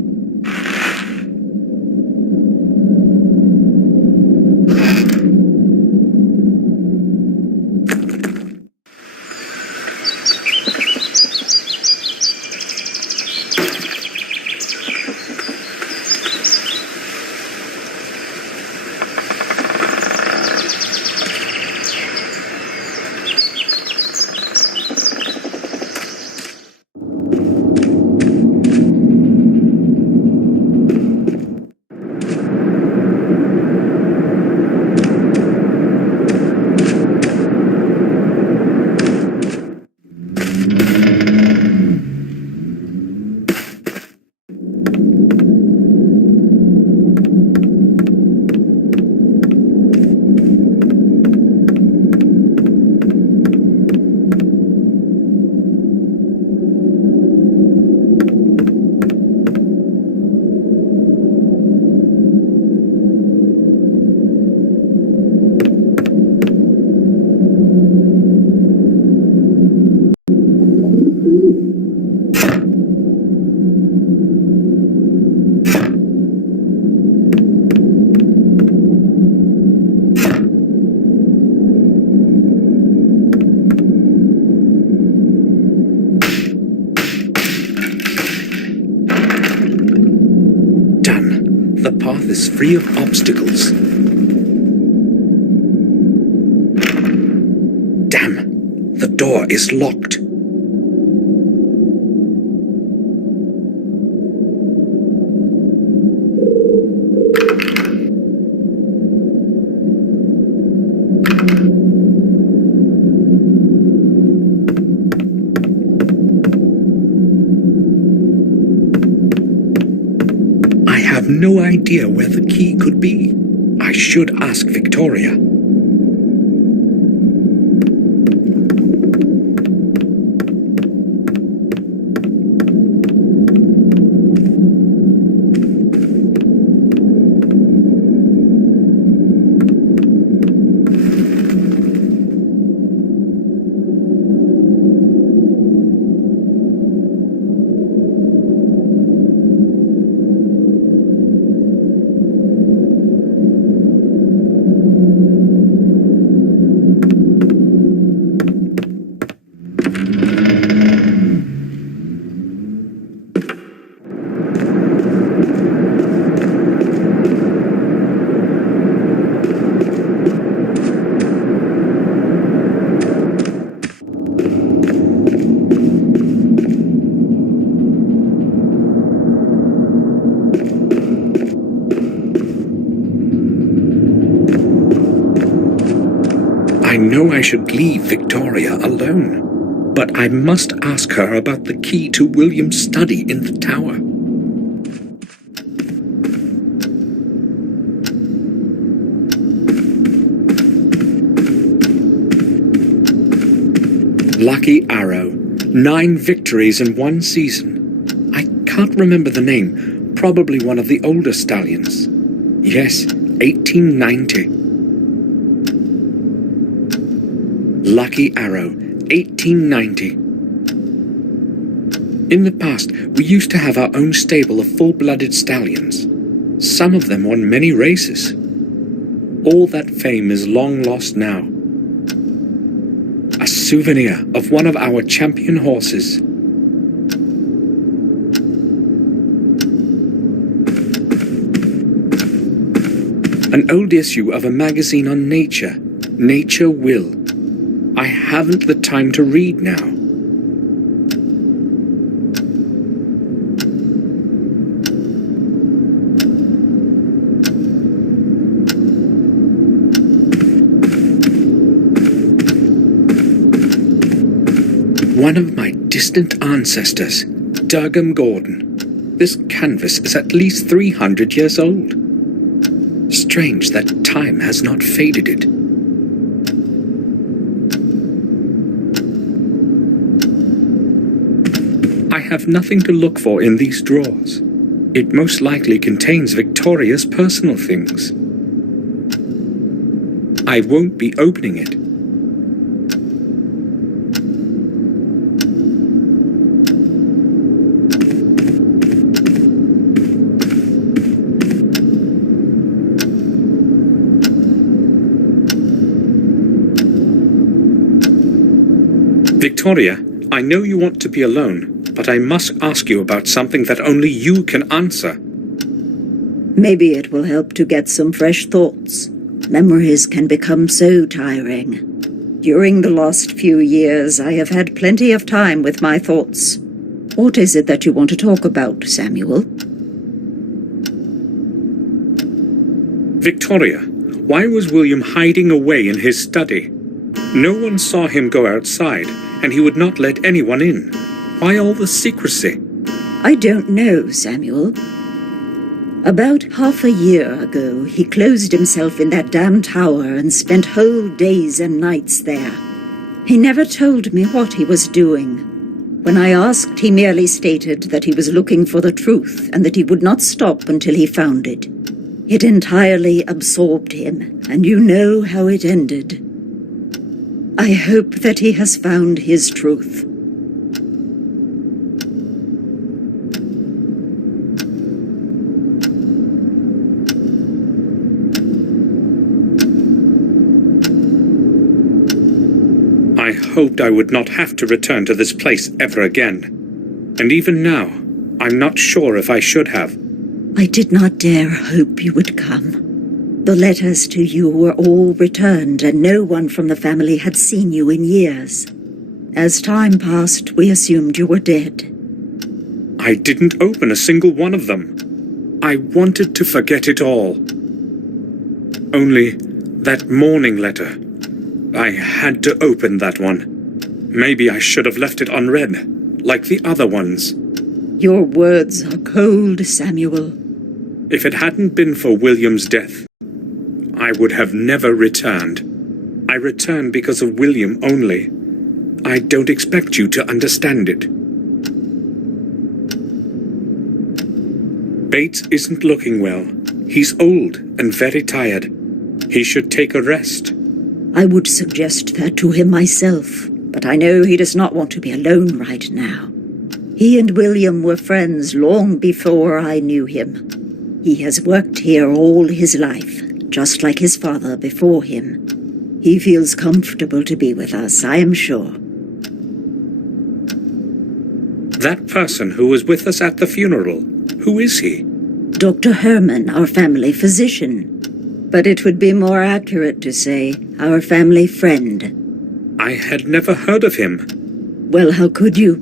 The path is free of obstacles. Damn! The door is locked. no idea where the key could be. I should ask Victoria. I know I should leave Victoria alone, but I must ask her about the key to William's study in the tower. Lucky Arrow. 9 victories in one season. I can't remember the name. Probably one of the older stallions. Yes, 1890. Lucky Arrow, 1890. In the past, we used to have our own stable of full-blooded stallions. Some of them won many races. All that fame is long lost now. A souvenir of one of our champion horses. An old issue of a magazine on nature, Nature Will. I haven't the time to read now. One of my distant ancestors, Durgam Gordon. This canvas is at least 300 years old. Strange that time has not faded it. I have nothing to look for in these drawers. It most likely contains Victoria's personal things. I won't be opening it. Victoria, I know you want to be alone, but I must ask you about something that only you can answer. Maybe it will help to get some fresh thoughts. Memories can become so tiring. During the last few years, I have had plenty of time with my thoughts. What is it that you want to talk about, Samuel? Victoria, why was William hiding away in his study? No one saw him go outside, and he would not let anyone in. Why all the secrecy? I don't know, Samuel. About half a year ago, he closed himself in that damn tower and spent whole days and nights there. He never told me what he was doing. When I asked, he merely stated that he was looking for the truth and that he would not stop until he found it. It entirely absorbed him, and you know how it ended. I hope that he has found his truth. I hoped I would not have to return to this place ever again. And even now, I'm not sure if I should have. I did not dare hope you would come. The letters to you were all returned, and no one from the family had seen you in years. As time passed, we assumed you were dead. I didn't open a single one of them. I wanted to forget it all. Only that morning letter. I had to open that one. Maybe I should have left it unread, like the other ones. Your words are cold, Samuel. If it hadn't been for William's death, I would have never returned. I returned because of William only. I don't expect you to understand it. Bates isn't looking well. He's old and very tired. He should take a rest. I would suggest that to him myself, but I know he does not want to be alone right now. He and William were friends long before I knew him. He has worked here all his life, just like his father before him. He feels comfortable to be with us, I am sure. That person who was with us at the funeral, who is he? Dr. Herman, our family physician. But it would be more accurate to say our family friend. I had never heard of him. Well, how could you?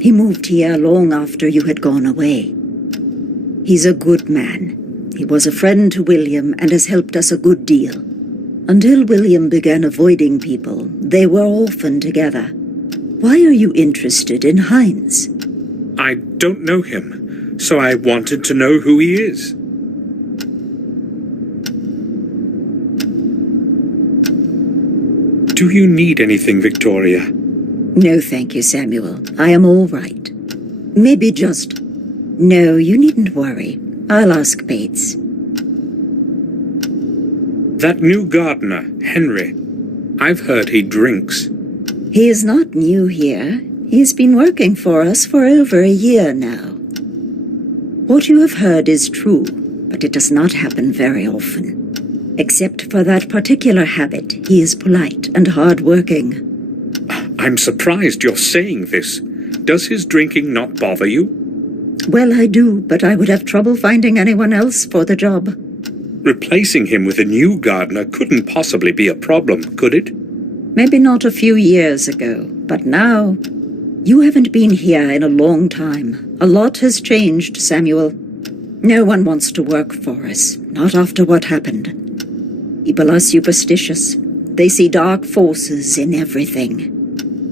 He moved here long after you had gone away. He's a good man. He was a friend to William and has helped us a good deal. Until William began avoiding people, they were often together. Why are you interested in Heinz? I don't know him, so I wanted to know who he is. Do you need anything, Victoria? No, thank you, Samuel. I am all right. Maybe just... No, you needn't worry. I'll ask Bates. That new gardener, Henry. I've heard he drinks. He is not new here. He has been working for us for over a year now. What you have heard is true, but it does not happen very often. Except for that particular habit, he is polite and hard-working. I'm surprised you're saying this. Does his drinking not bother you? Well, I do, but I would have trouble finding anyone else for the job. Replacing him with a new gardener couldn't possibly be a problem, could it? Maybe not a few years ago, but now... You haven't been here in a long time. A lot has changed, Samuel. No one wants to work for us, not after what happened. People are superstitious. They see dark forces in everything.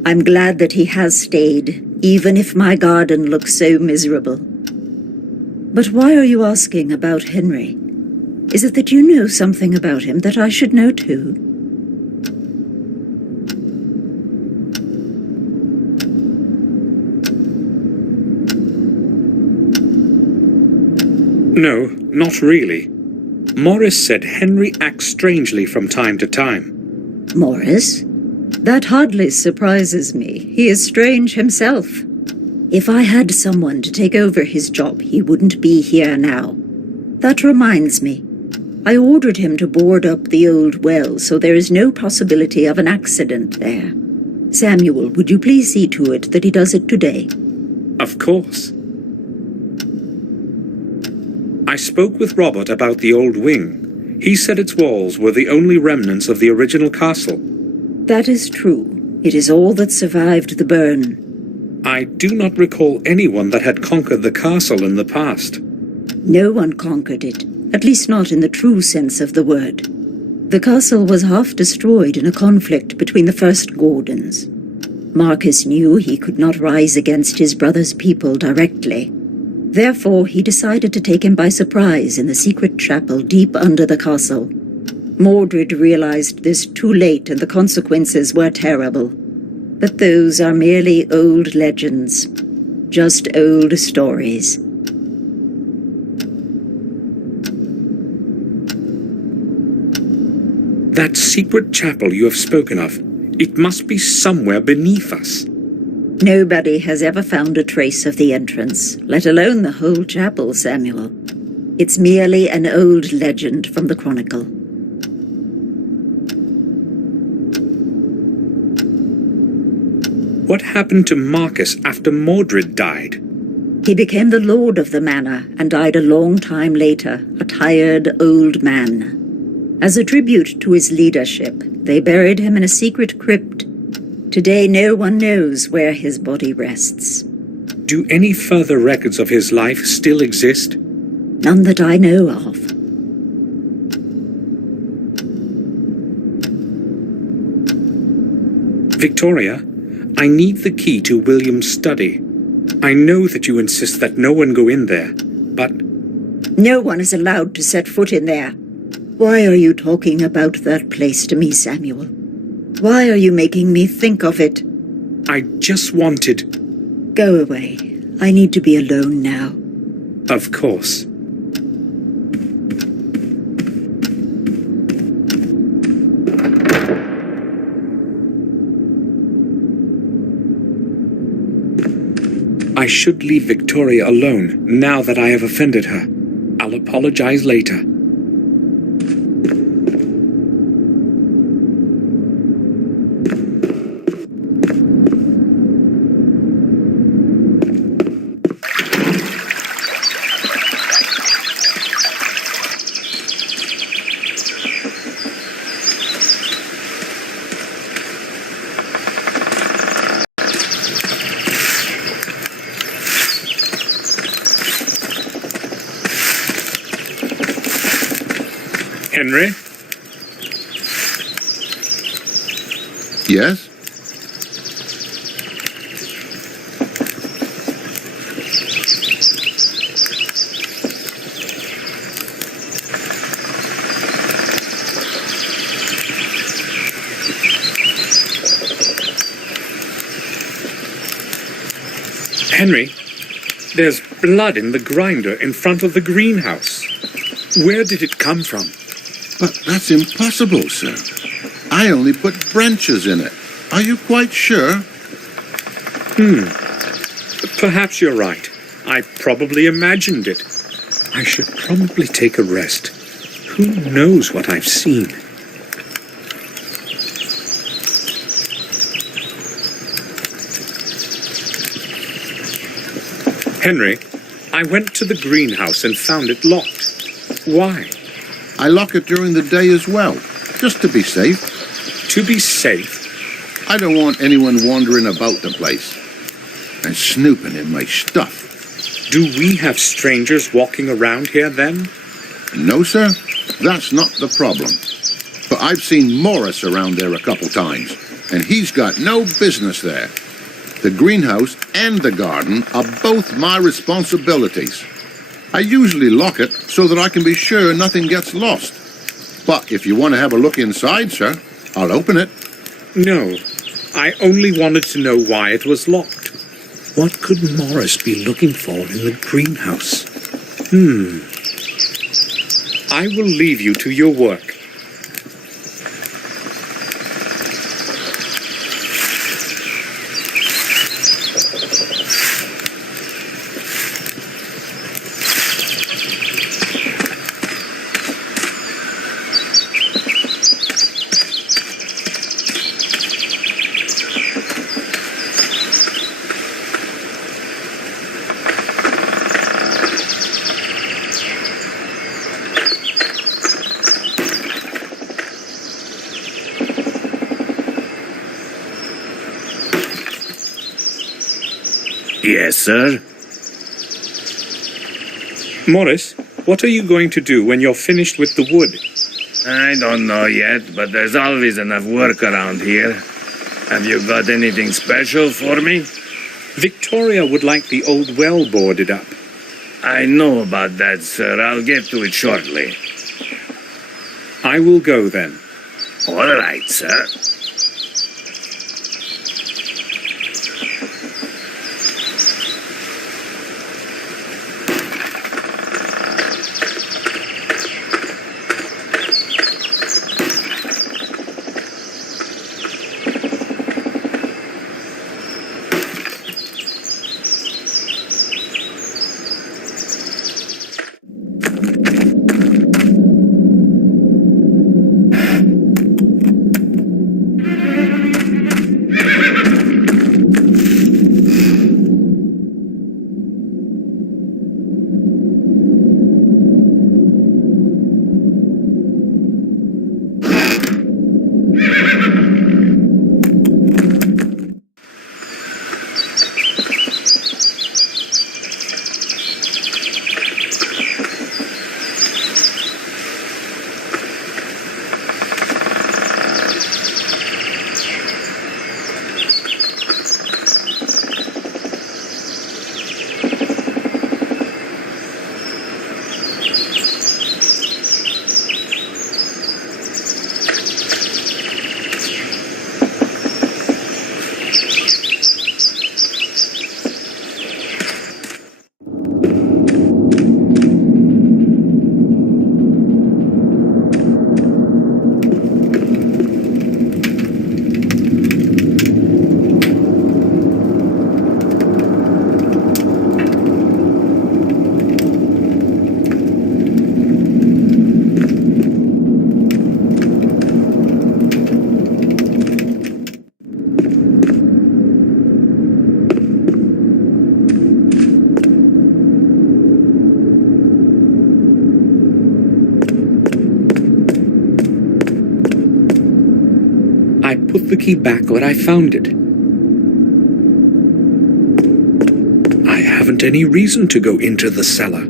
I'm glad that he has stayed, even if my garden looks so miserable. But why are you asking about Henry? Is it that you know something about him that I should know too? No, not really. Morris said Henry acts strangely from time to time. Morris? That hardly surprises me. He is strange himself. If I had someone to take over his job, he wouldn't be here now. That reminds me. I ordered him to board up the old well, so there is no possibility of an accident there. Samuel, would you please see to it that he does it today? Of course. I spoke with Robert about the old wing. He said its walls were the only remnants of the original castle. That is true. It is all that survived the burn. I do not recall anyone that had conquered the castle in the past. No one conquered it, at least not in the true sense of the word. The castle was half destroyed in a conflict between the first Gordons. Marcus knew he could not rise against his brother's people directly. Therefore, he decided to take him by surprise in the secret chapel deep under the castle. Mordred realized this too late, and the consequences were terrible. But those are merely old legends. Just old stories. That secret chapel you have spoken of, it must be somewhere beneath us. Nobody has ever found a trace of the entrance, let alone the whole chapel, Samuel. It's merely an old legend from the Chronicle. What happened to Marcus after Mordred died? He became the lord of the manor and died a long time later, a tired old man. As a tribute to his leadership, they buried him in a secret crypt. Today, no one knows where his body rests. Do any further records of his life still exist? None that I know of. Victoria, I need the key to William's study. I know that you insist that no one go in there, but No one is allowed to set foot in there. Why are you talking about that place to me, Samuel? Why are you making me think of it? I just wanted... Go away. I need to be alone now. Of course. I should leave Victoria alone now that I have offended her. I'll apologize later. Henry? Yes? Henry, there's blood in the grinder in front of the greenhouse. Where did it come from? But that's impossible, sir. I only put branches in it. Are you quite sure? Perhaps you're right. I probably imagined it. I should probably take a rest. Who knows what I've seen? Henry, I went to the greenhouse and found it locked. Why? I lock it during the day as well, just to be safe. To be safe? I don't want anyone wandering about the place and snooping in my stuff. Do we have strangers walking around here then? No, sir, that's not the problem. But I've seen Morris around there a couple times, and he's got no business there. The greenhouse and the garden are both my responsibilities. I usually lock it so that I can be sure nothing gets lost. But if you want to have a look inside, sir, I'll open it. No, I only wanted to know why it was locked. What could Morris be looking for in the greenhouse? I will leave you to your work. Yes, sir? Morris, what are you going to do when you're finished with the wood? I don't know yet, but there's always enough work around here. Have you got anything special for me? Victoria would like the old well boarded up. I know about that, sir. I'll get to it shortly. I will go then. All right, sir. put the key back where I found it. I haven't any reason to go into the cellar.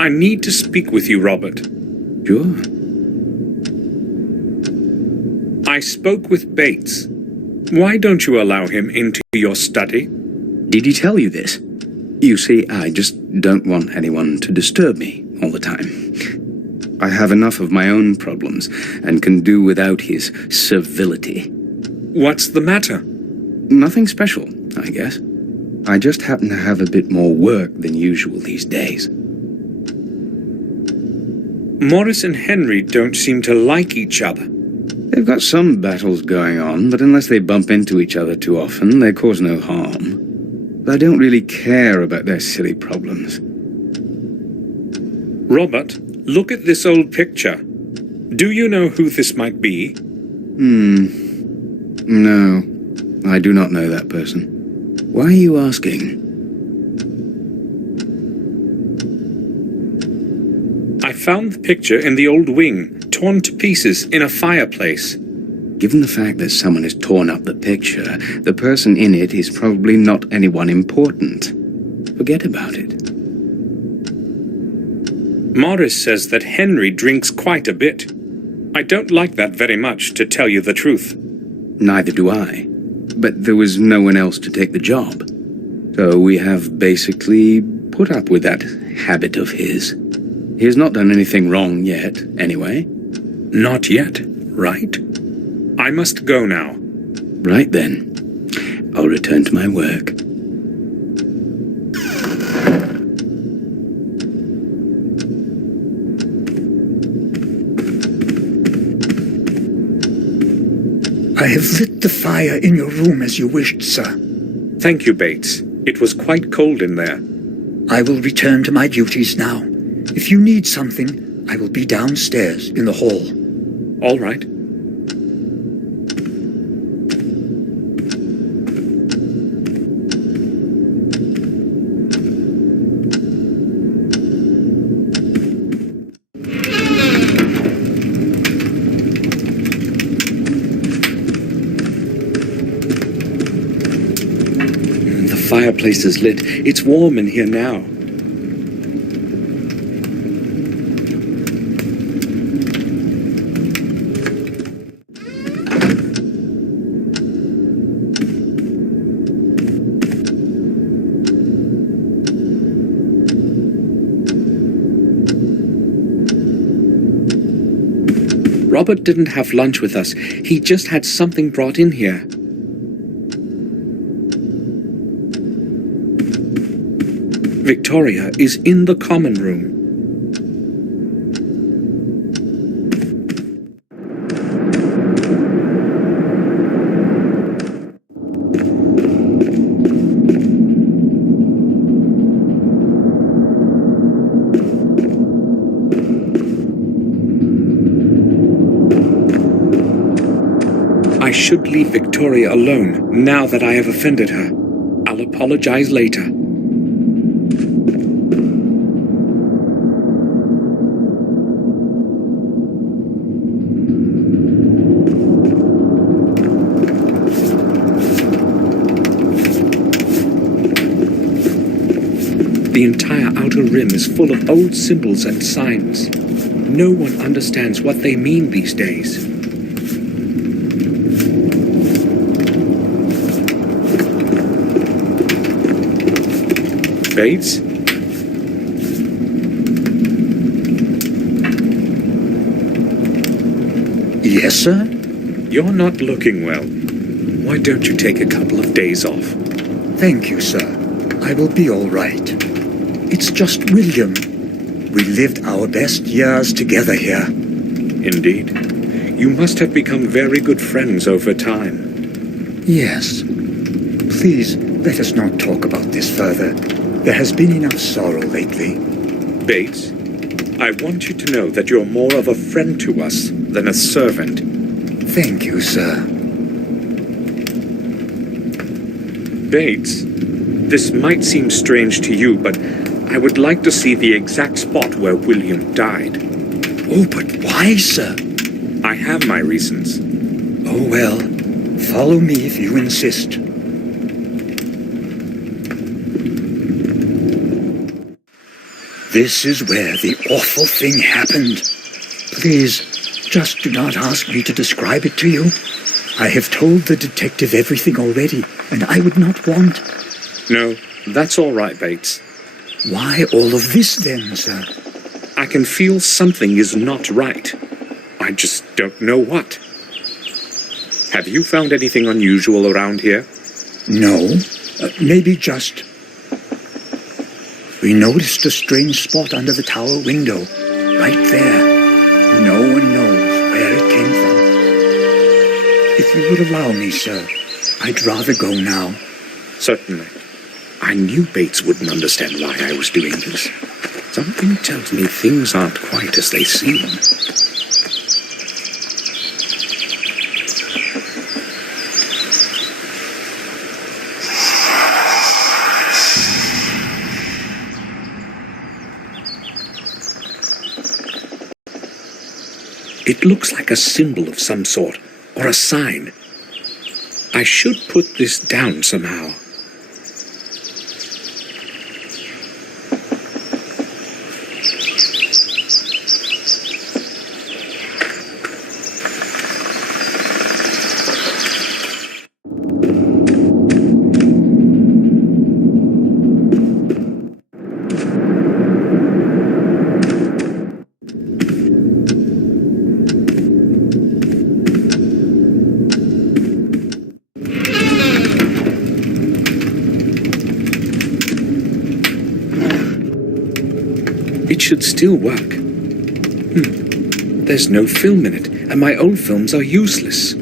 I need to speak with you, Robert. Sure. I spoke with Bates. Why don't you allow him into your study? Did he tell you this? You see, I just don't want anyone to disturb me all the time. I have enough of my own problems and can do without his servility. What's the matter? Nothing special, I guess. I just happen to have a bit more work than usual these days. Morris and Henry don't seem to like each other. They've got some battles going on, but unless they bump into each other too often, they cause no harm. I don't really care about their silly problems. Robert, look at this old picture. Do you know who this might be? No, I do not know that person. Why are you asking? I found the picture in the old wing, torn to pieces in a fireplace. Given the fact that someone has torn up the picture, the person in it is probably not anyone important. Forget about it. Morris says that Henry drinks quite a bit. I don't like that very much, to tell you the truth. Neither do I. But there was no one else to take the job. So we have basically put up with that habit of his. He has not done anything wrong yet, anyway. Not yet, right? I must go now. Right then. I'll return to my work. I have lit the fire in your room as you wished, sir. Thank you, Bates. It was quite cold in there. I will return to my duties now. If you need something, I will be downstairs in the hall. All right. The fireplace is lit. It's warm in here now. Robert didn't have lunch with us. He just had something brought in here. Victoria is in the common room. I should leave Victoria alone now that I have offended her. I'll apologize later. The entire outer rim is full of old symbols and signs. No one understands what they mean these days. Bates? Yes, sir? You're not looking well. Why don't you take a couple of days off? Thank you, sir. I will be all right. It's just William. We lived our best years together here. Indeed. You must have become very good friends over time. Yes. Please, let us not talk about this further. There has been enough sorrow lately. Bates, I want you to know that you're more of a friend to us than a servant. Thank you, sir. Bates, this might seem strange to you, but I would like to see the exact spot where William died. Oh, but why, sir? I have my reasons. Oh, well. Follow me if you insist. This is where the awful thing happened. Please, just do not ask me to describe it to you. I have told the detective everything already, and I would not want... No, that's all right, Bates. Why all of this then, sir? I can feel something is not right. I just don't know what. Have you found anything unusual around here? No, maybe just... We noticed a strange spot under the tower window, right there. No one knows where it came from. If you would allow me, sir, I'd rather go now. Certainly. I knew Bates wouldn't understand why I was doing this. Something tells me things aren't quite as they seem. It looks like a symbol of some sort, or a sign. I should put this down somehow. It should still work. There's no film in it, and my old films are useless.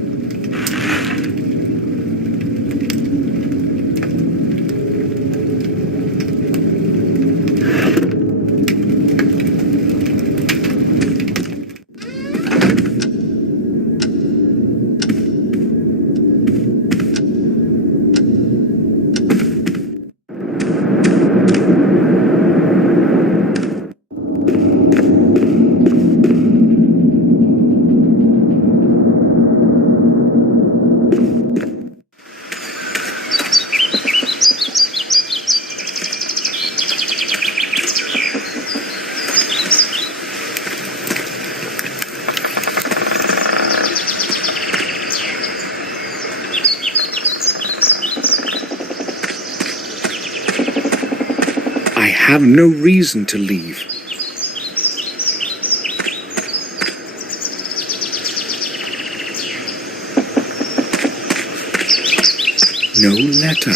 I have no reason to leave. No letter.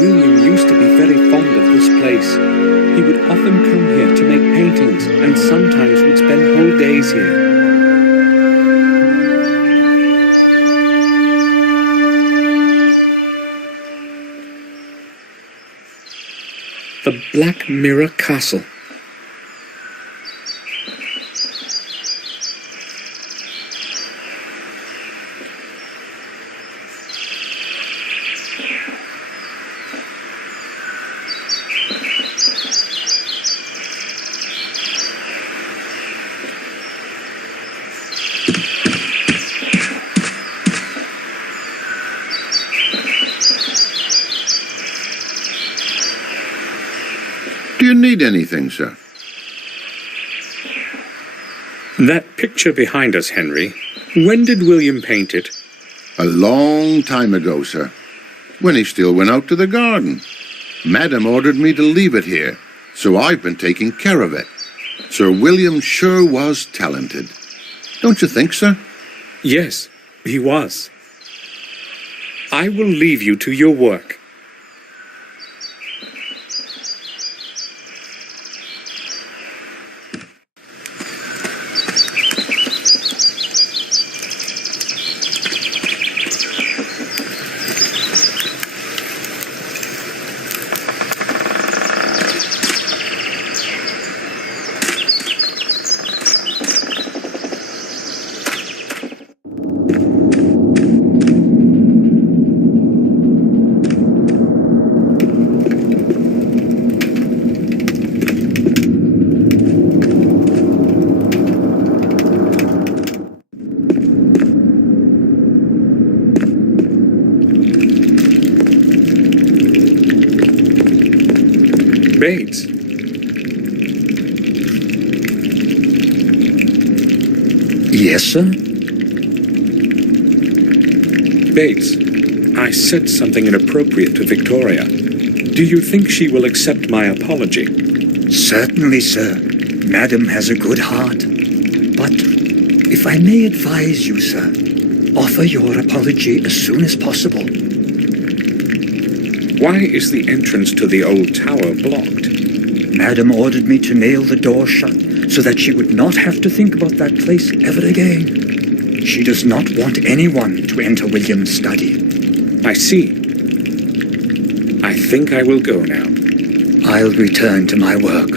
William used to be very fond of this place. He would often come here to make paintings and sometimes would spend whole days here. The Black Mirror Castle. Do you need anything, sir. That picture behind us, Henry, when did William paint it? A long time ago, sir. When he still went out to the garden. Madam ordered me to leave it here, so I've been taking care of it. Sir William sure was talented. Don't you think, sir? Yes, he was. I will leave you to your work. Bates. Yes, sir? Bates, I said something inappropriate to Victoria. Do you think she will accept my apology? Certainly, sir. Madam has a good heart. But if I may advise you, sir, offer your apology as soon as possible. Why is the entrance to the old tower blocked? Madam ordered me to nail the door shut so that she would not have to think about that place ever again. She does not want anyone to enter William's study. I see. I think I will go now. I'll return to my work.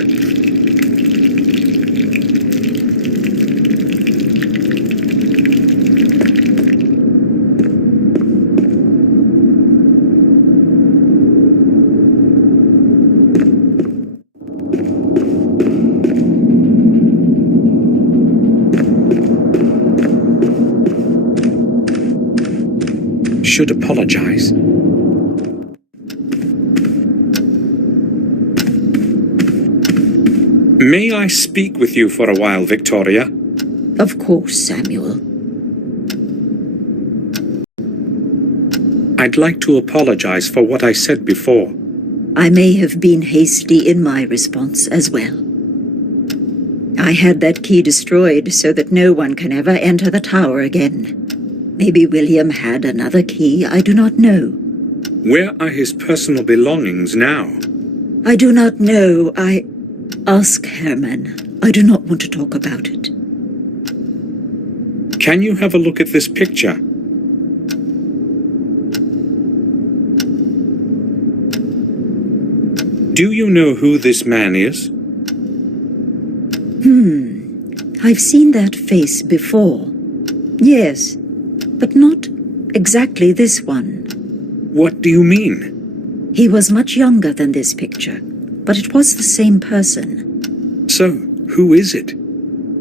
Should apologize. May I speak with you for a while, Victoria? Of course, Samuel. I'd like to apologize for what I said before. I may have been hasty in my response as well. I had that key destroyed so that no one can ever enter the tower again. Maybe William had another key, I do not know. Where are his personal belongings now? I do not know. Ask Herman. I do not want to talk about it. Can you have a look at this picture? Do you know who this man is? I've seen that face before. Yes, but not exactly this one. What do you mean? He was much younger than this picture, but it was the same person. So, who is it?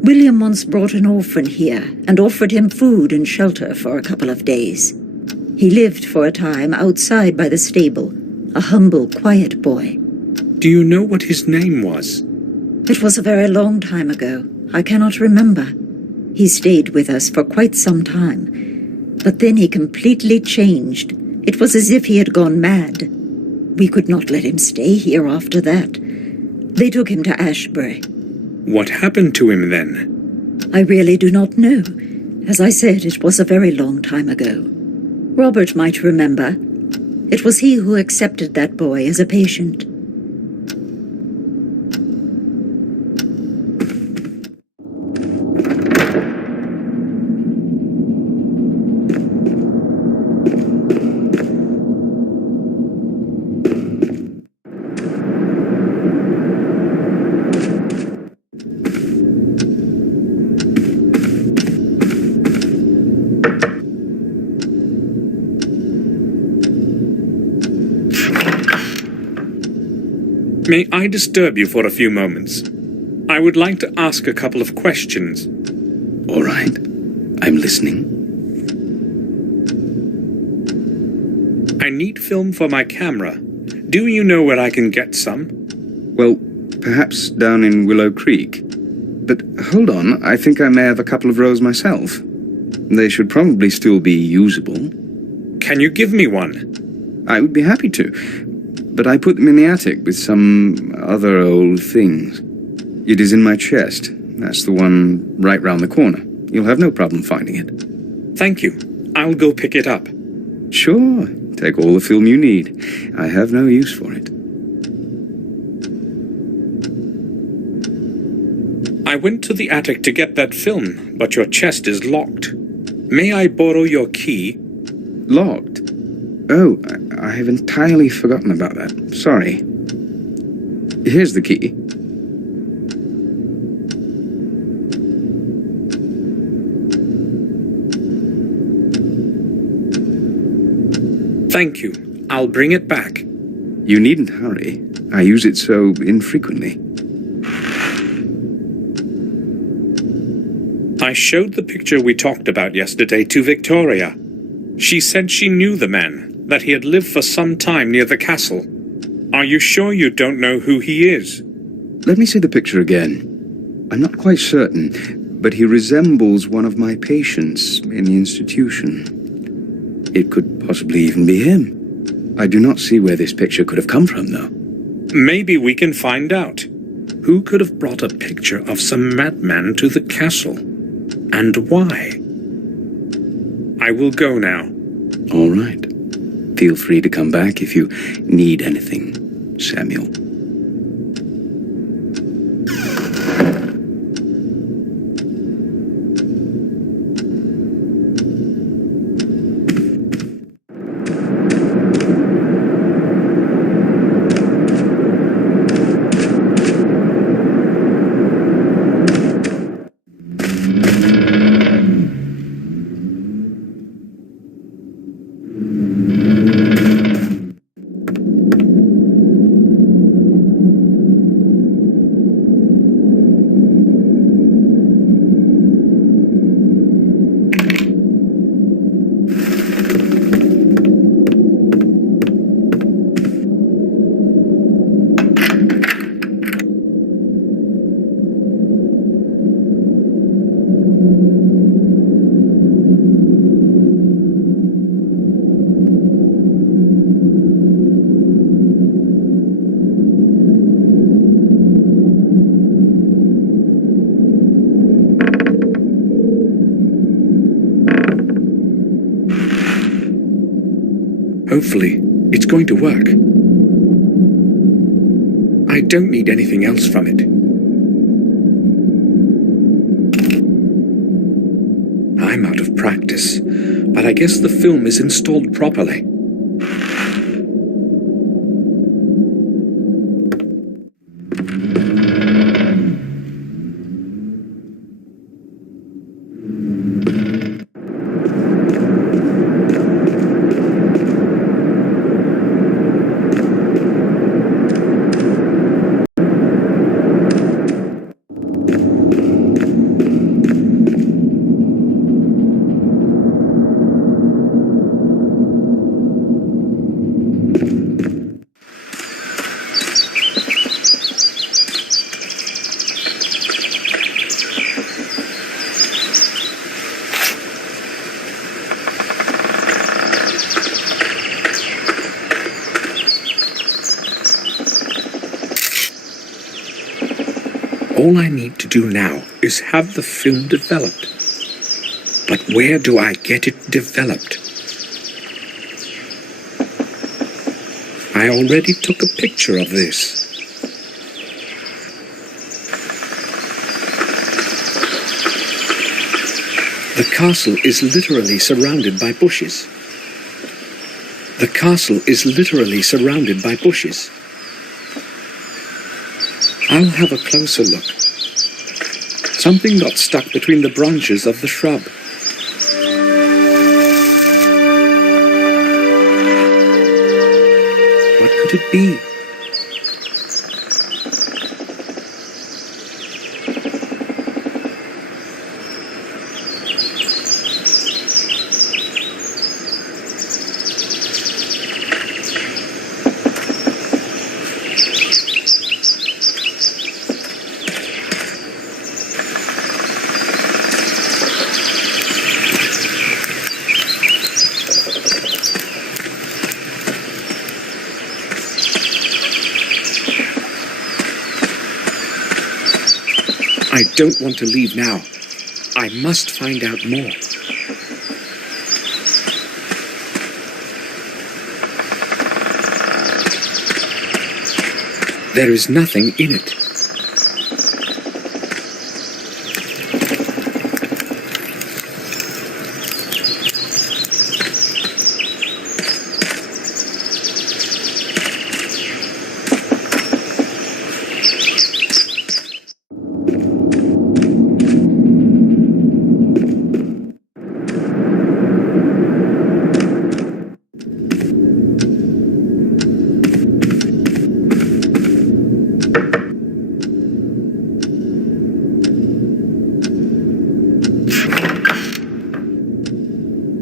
William once brought an orphan here and offered him food and shelter for a couple of days. He lived for a time outside by the stable, a humble, quiet boy. Do you know what his name was? It was a very long time ago. I cannot remember. He stayed with us for quite some time, but then he completely changed. It was as if he had gone mad. We could not let him stay here after that. They took him to Ashbury. What happened to him then? I really do not know. As I said, it was a very long time ago. Robert might remember. It was he who accepted that boy as a patient. May I disturb you for a few moments? I would like to ask a couple of questions. All right. I'm listening. I need film for my camera. Do you know where I can get some? Well, Perhaps down in Willow Creek. But hold on, I think I may have a couple of rows myself. They should probably still be usable. Can you give me one? I would be happy to, but I put them in the attic with some other old things. It is in my chest. That's the one right round the corner. You'll have no problem finding it. Thank you. I'll go pick it up. Sure, take all the film you need. I have no use for it. I went to the attic to get that film, but your chest is locked. May I borrow your key? Locked? Oh, I have entirely forgotten about that. Sorry. Here's the key. Thank you. I'll bring it back. You needn't hurry. I use it so infrequently. I showed the picture we talked about yesterday to Victoria. She said she knew the man, that he had lived for some time near the castle. Are you sure you don't know who he is? Let me see the picture again. I'm not quite certain, but he resembles one of my patients in the institution. It could possibly even be him. I do not see where this picture could have come from, though. Maybe we can find out. Who could have brought a picture of some madman to the castle? And why? I will go now. All right. Feel free to come back if you need anything, Samuel. Hopefully, it's going to work. I don't need anything else from it. I'm out of practice, but I guess the film is installed properly. All I need to do now is have the film developed. But where do I get it developed? I already took a picture of this. The castle is literally surrounded by bushes. The castle is literally surrounded by bushes. I'll have a closer look. Something got stuck between the branches of the shrub. What could it be? I don't want to leave now. I must find out more. There is nothing in it.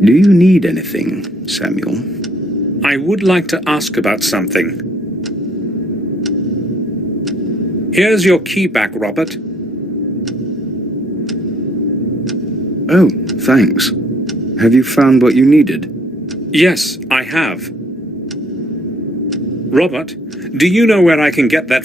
Do you need anything, Samuel? I would like to ask about something. Here's your key back, Robert. Oh, thanks. Have you found what you needed? Yes, I have. Robert, do you know where I can get that